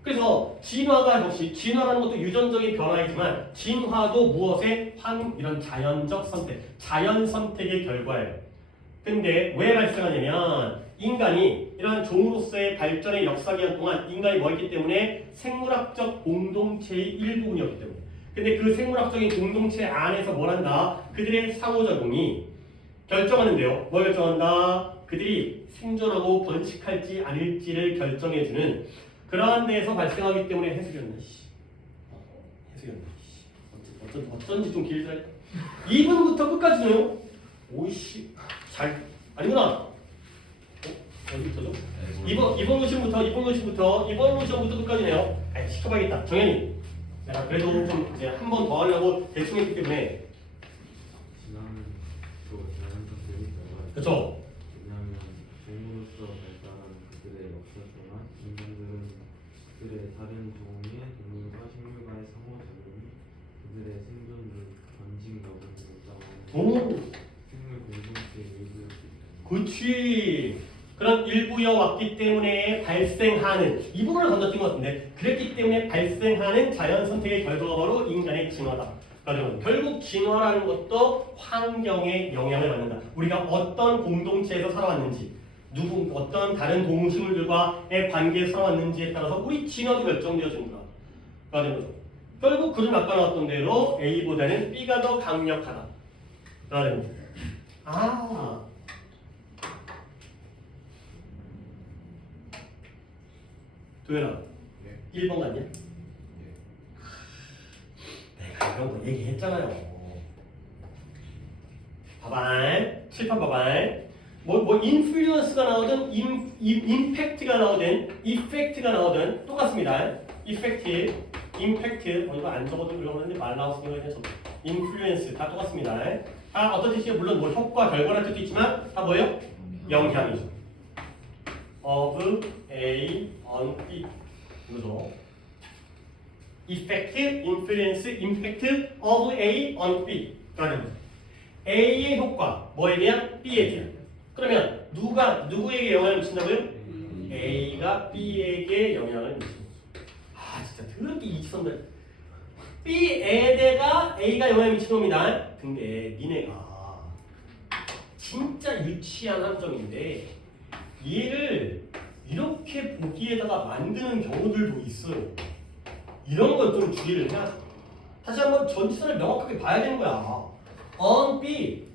그래서 진화가 역시 진화라는 것도 유전적인 변화이지만 진화도 무엇의 이런 자연적 선택, 자연 선택의 결과예요. 근데 왜 발생하냐면 인간이 이러한 종으로서의 발전의 역사기간 동안 인간이 뭐였기 때문에 생물학적 공동체의 일부분이었기 때문에. 근데 그 생물학적인 공동체 안에서 뭘 한다? 그들의 상호작용이 결정하는데요. 뭘 결정한다? 그들이 생존하고 번식할지 아닐지를 결정해주는 그러한 데에서 발생하기 때문에 해석이었네. 해석이었네. 어쩐지 좀 길다. 2번부터 끝까지 줘요. 오이씨. 아니구나. 어디부터죠? 이번 노션부터 끝까지네요. 시켜봐야겠다. 정현이. 내가 그래도 좀 이제 한 번 더 하려고 대충 했기 때문에. 그렇죠. 왜냐하면 종으로서 발달한 그들의 역사 동안 인간들은 그들의 다른 종의 동물과 식물과의 상호작용이 그들의 생존을 번식 여부를 결정하는 생물 공동체의 일부였기 때문에. 그렇지. 그런 일부여 왔기 때문에 발생하는 이 부분을 건졌던 것 같은데 그랬기 때문에 발생하는 자연 선택의 결과가 바로 인간의 진화다. 그러니까 결국 진화라는 것도 환경에 영향을 받는다. 우리가 어떤 공동체에서 살아왔는지, 어떤 다른 동식물들과의 관계에서 살아왔는지에 따라서 우리 진화도 결정되어진다. 라는 거죠. 결국 그는 아까 나왔던 대로 A보다는 B가 더 강력하다. 라는 거죠. 아. 도현아, 1번 같냐? 내가 이런 거 얘기했잖아요. 봐봐. 칠판 봐봐. 뭐 인플루언스가 나오든 임팩트가 나오든 이펙트가 나오든 똑같습니다. 이펙트, 임팩트 이거 안 적어도 그러는데 말 나왔으니까 그냥 적어. 인플루언스 다 똑같습니다. 다 어떤 뜻이에요? 물론 뭐 효과, 결과라는 뜻도 있지만 다 뭐예요? 영향이죠. of A on B 이거죠. effect, influence, impact of A on B 라는 거죠. A의 효과 뭐에 대한? B에 대한. 그러면 누가 누구에게 영향을 미친다고요? A가 B에게 영향을 미친다. 아 진짜 더럽게 이지선들. B에다가 A가 영향을 미치는 겁니다. 근데 니네가 진짜 유치한 함정인데 얘를 이렇게 보기에다가 만드는 경우들도 있어요. 이런 건 좀 주의를 해야 돼. 다시 한번 전치사를 명확하게 봐야 되는 거야. on B,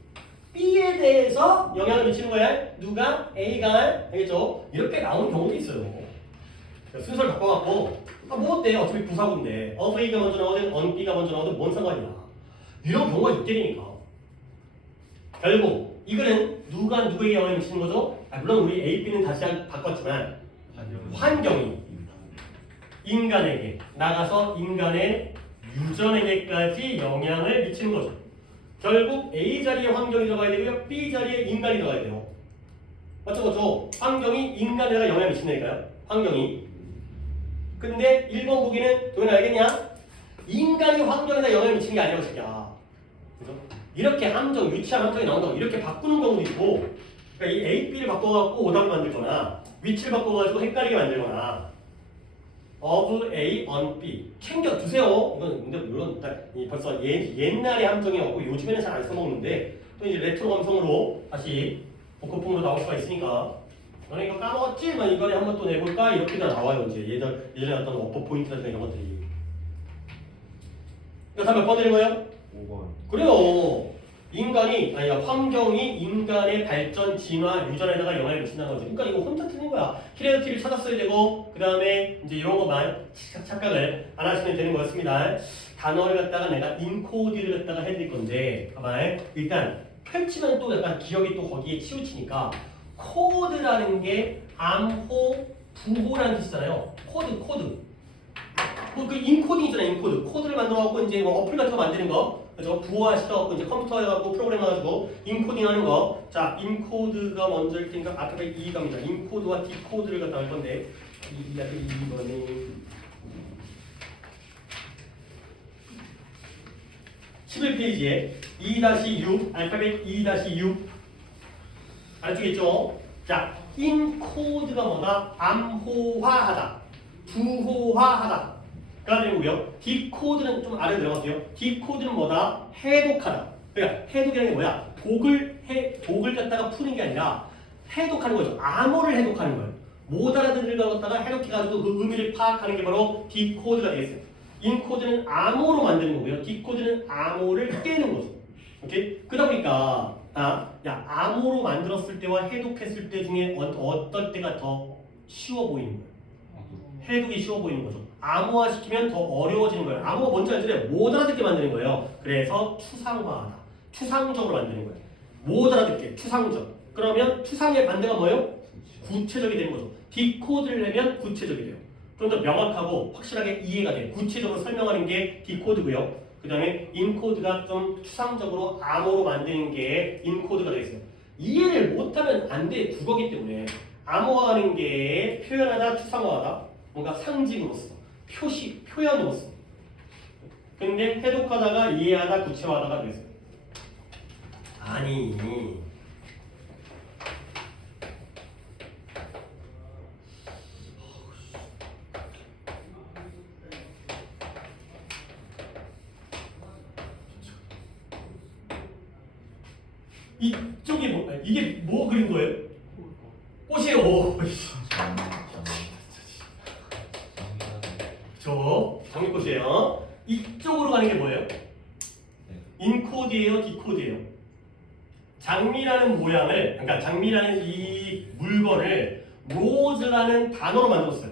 B에 대해서 영향을 미치는 거야. 누가? A가. 알겠죠? 이렇게 나오는 경우도 있어요. 순서를 바꿔갖고 뭐 어때? 어차피 부사구인데 of A가 먼저 나오든 on B가 먼저 나오든 뭔 상관이야. 이런 경우가 있다니까. 결국 이거는 누가 누구에게 영향을 미치는 거죠? 물론 우리 A, B는 다시 바꿨지만 환경이 인간에게 나가서 인간의 유전에게까지 영향을 미치는 거죠. 결국 A 자리에 환경이 들어가야 되고요. B 자리에 인간이 들어가야 돼요. 맞죠? 그렇죠? 환경이 인간에다가 영향을 미친다니까요. 환경이. 근데 1번 보기는 도현 알겠냐? 인간이 환경에다 영향을 미치는 게 아니라고 새끼야. 그죠? 이렇게 함정, 유치한 함정이 나온다고 이렇게 바꾸는 경우도 있고, 그러니까 이 A, B를 바꿔갖고 오답을 만들거나 위치를 바꿔가지고 헷갈리게 만들거나 of A on B 챙겨두세요. 이건 근데 물론 벌써 옛날의 함정이었고 요즘에는 잘 안 써먹는데 또 이제 레트로 감성으로 다시 복고풍으로 나올 수가 있으니까 너네 이거 까먹었지? 막 이번에 한번 또 내볼까? 이렇게 다 나와요. 이제 예전에 어떤 워퍼 포인트라든가 이런 것들이. 이거 다 몇 번 되는 거예요? 5번. 그래요. 환경이 인간의 발전, 진화, 유전에다가 영향을 미친다는 거지. 그러니까 이거 혼자 틀린 거야. 히레노티를 찾았어야 되고, 그 다음에 이제 이런 것만 착각을 안 하시면 되는 거였습니다. 단어를 갖다가 내가 인코드를 갖다가 해드릴 건데, 가만 일단 펼치면 또 약간 기억이 또 거기에 치우치니까, 코드라는 게 암호, 부호라는 뜻이잖아요. 코드. 뭐 그 인코딩 있잖아요. 인코드. 코드를 만들어갖고 이제 뭐 어플 같은 거 만드는 거. 그죠? 부호화 시켜갖고 이제 컴퓨터 해갖고 프로그램 해가지고 인코딩 하는 거. 자, 인코드가 먼저일 테니까 앞에 2갑니다. 인코드와 디코드를 갖다 할 건데, 2번에 11페이지에 2-6, 알파벳 2-6. 알겠죠? 자, 인코드가 뭐다? 암호화하다. 부호화하다. 가 되고요. 디코드는 좀 아래 들어가세요. 디코드는 뭐다? 해독하다. 그러니까 해독이라는 게 뭐야? 독을 갖다가 푸는 게 아니라 해독하는 거죠. 암호를 해독하는 거예요. 못 알아듣는 걸 갖다가 해독해가지고 그 의미를 파악하는 게 바로 디코드가 되겠어요. 인코드는 암호로 만드는 거고요. 디코드는 암호를 깨는 거죠. 오케이? 그러다 보니까 암호로 만들었을 때와 해독했을 때 중에 어떨 때가 더 쉬워 보이는 거예요. 해독이 쉬워 보이는 거죠. 암호화 시키면 더 어려워지는 거예요. 암호가 뭔지 알죠? 못 알아듣게 만드는 거예요. 그래서 추상화하다. 추상적으로 만드는 거예요. 못 알아듣게 추상적. 그러면 추상의 반대가 뭐예요? 구체적이 되는 거죠. 디코드를 내면 구체적이 돼요. 좀 더 명확하고 확실하게 이해가 돼요. 구체적으로 설명하는 게 디코드고요. 그 다음에 인코드가 좀 추상적으로 암호로 만드는 게 인코드가 되겠어요. 이해를 못하면 안 돼. 국어기 때문에. 암호화하는 게 표현하다, 추상화하다. 뭔가 상징으로서, 표현으로서. 근데 해독하다가 이해하다, 구체화하다가 되겠어요. 아니. 이쪽이 뭐 이게 뭐 그린 거예요? 꽃이요. 저 장미꽃이에요. 이쪽으로 가는 게 뭐예요? 인코드예요, 디코드예요. 장미라는 모양을, 그러니까 장미라는 이 물건을 로즈라는 단어로 만들었어요.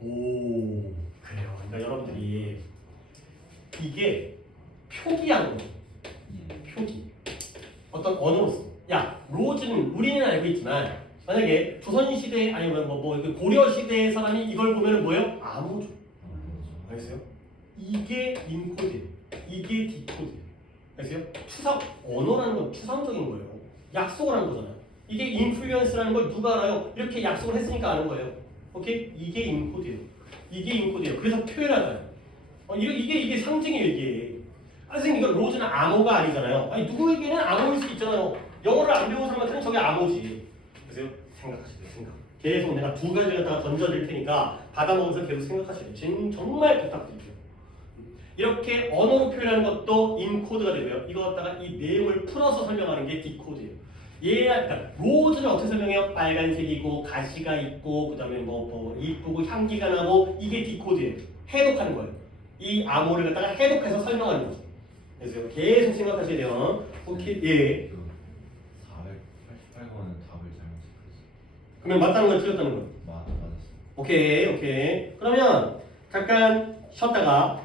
오, 그래요. 그러니까 여러분들이 이게 표기하는 거예요. 표기. 어떤 언어로서. 야, 로즈는 우리는 알고 있지만 만약에 조선시대 아니면 뭐 고려시대의 사람이 이걸 보면은 뭐예요? 암호죠. 알겠어요? 이게 인코드, 이게 디코드. 알겠어요? 추상, 언어라는 건 추상적인 거예요. 약속을 하는 거잖아요. 이게 인플루언스라는 걸 누가 알아요? 이렇게 약속을 했으니까 아는 거예요. 오케이? 이게 인코드예요. 이게 인코드예요. 그래서 표현하잖아요. 이게 상징이에요, 이게. 선생님, 이거 로즈는 암호가 아니잖아요. 아니, 누구에게는 암호일 수 있잖아요. 영어를 안 배운 사람한테는 저게 암호지. 그래서 생각하시면 돼요, 생각. 계속 내가 두 가지 갖다가 던져드릴 테니까 받아먹으면서 계속 생각하셔야 돼요. 정말 부탁드릴게요. 이렇게 언어로 표현하는 것도 인코드가 되고요. 이거 갖다가 이 내용을 풀어서 설명하는 게 디코드예요. 그러니까 로즈는 어떻게 설명해요? 빨간색이고 가시가 있고 그다음에 뭐 이쁘고 향기가 나고 이게 디코드예요. 해독하는 거예요. 이 암호를 갖다가 해독해서 설명하는 거죠. 그래서 계속 생각하셔야 돼요. 오케이, 예. 488번은 답을 잘못 찍었어. 그러면 맞다는 건 틀렸다는 거예요. 맞았어. 오케이. 그러면 잠깐 쉬었다가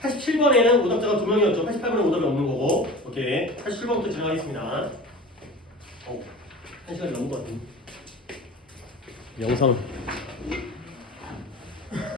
87번에는 오답자가 2명이었죠. 88번에 오답이 없는 거고. 오케이. 87번부터 진행하겠습니다. 1시간이 넘은 것 같은데. 영상.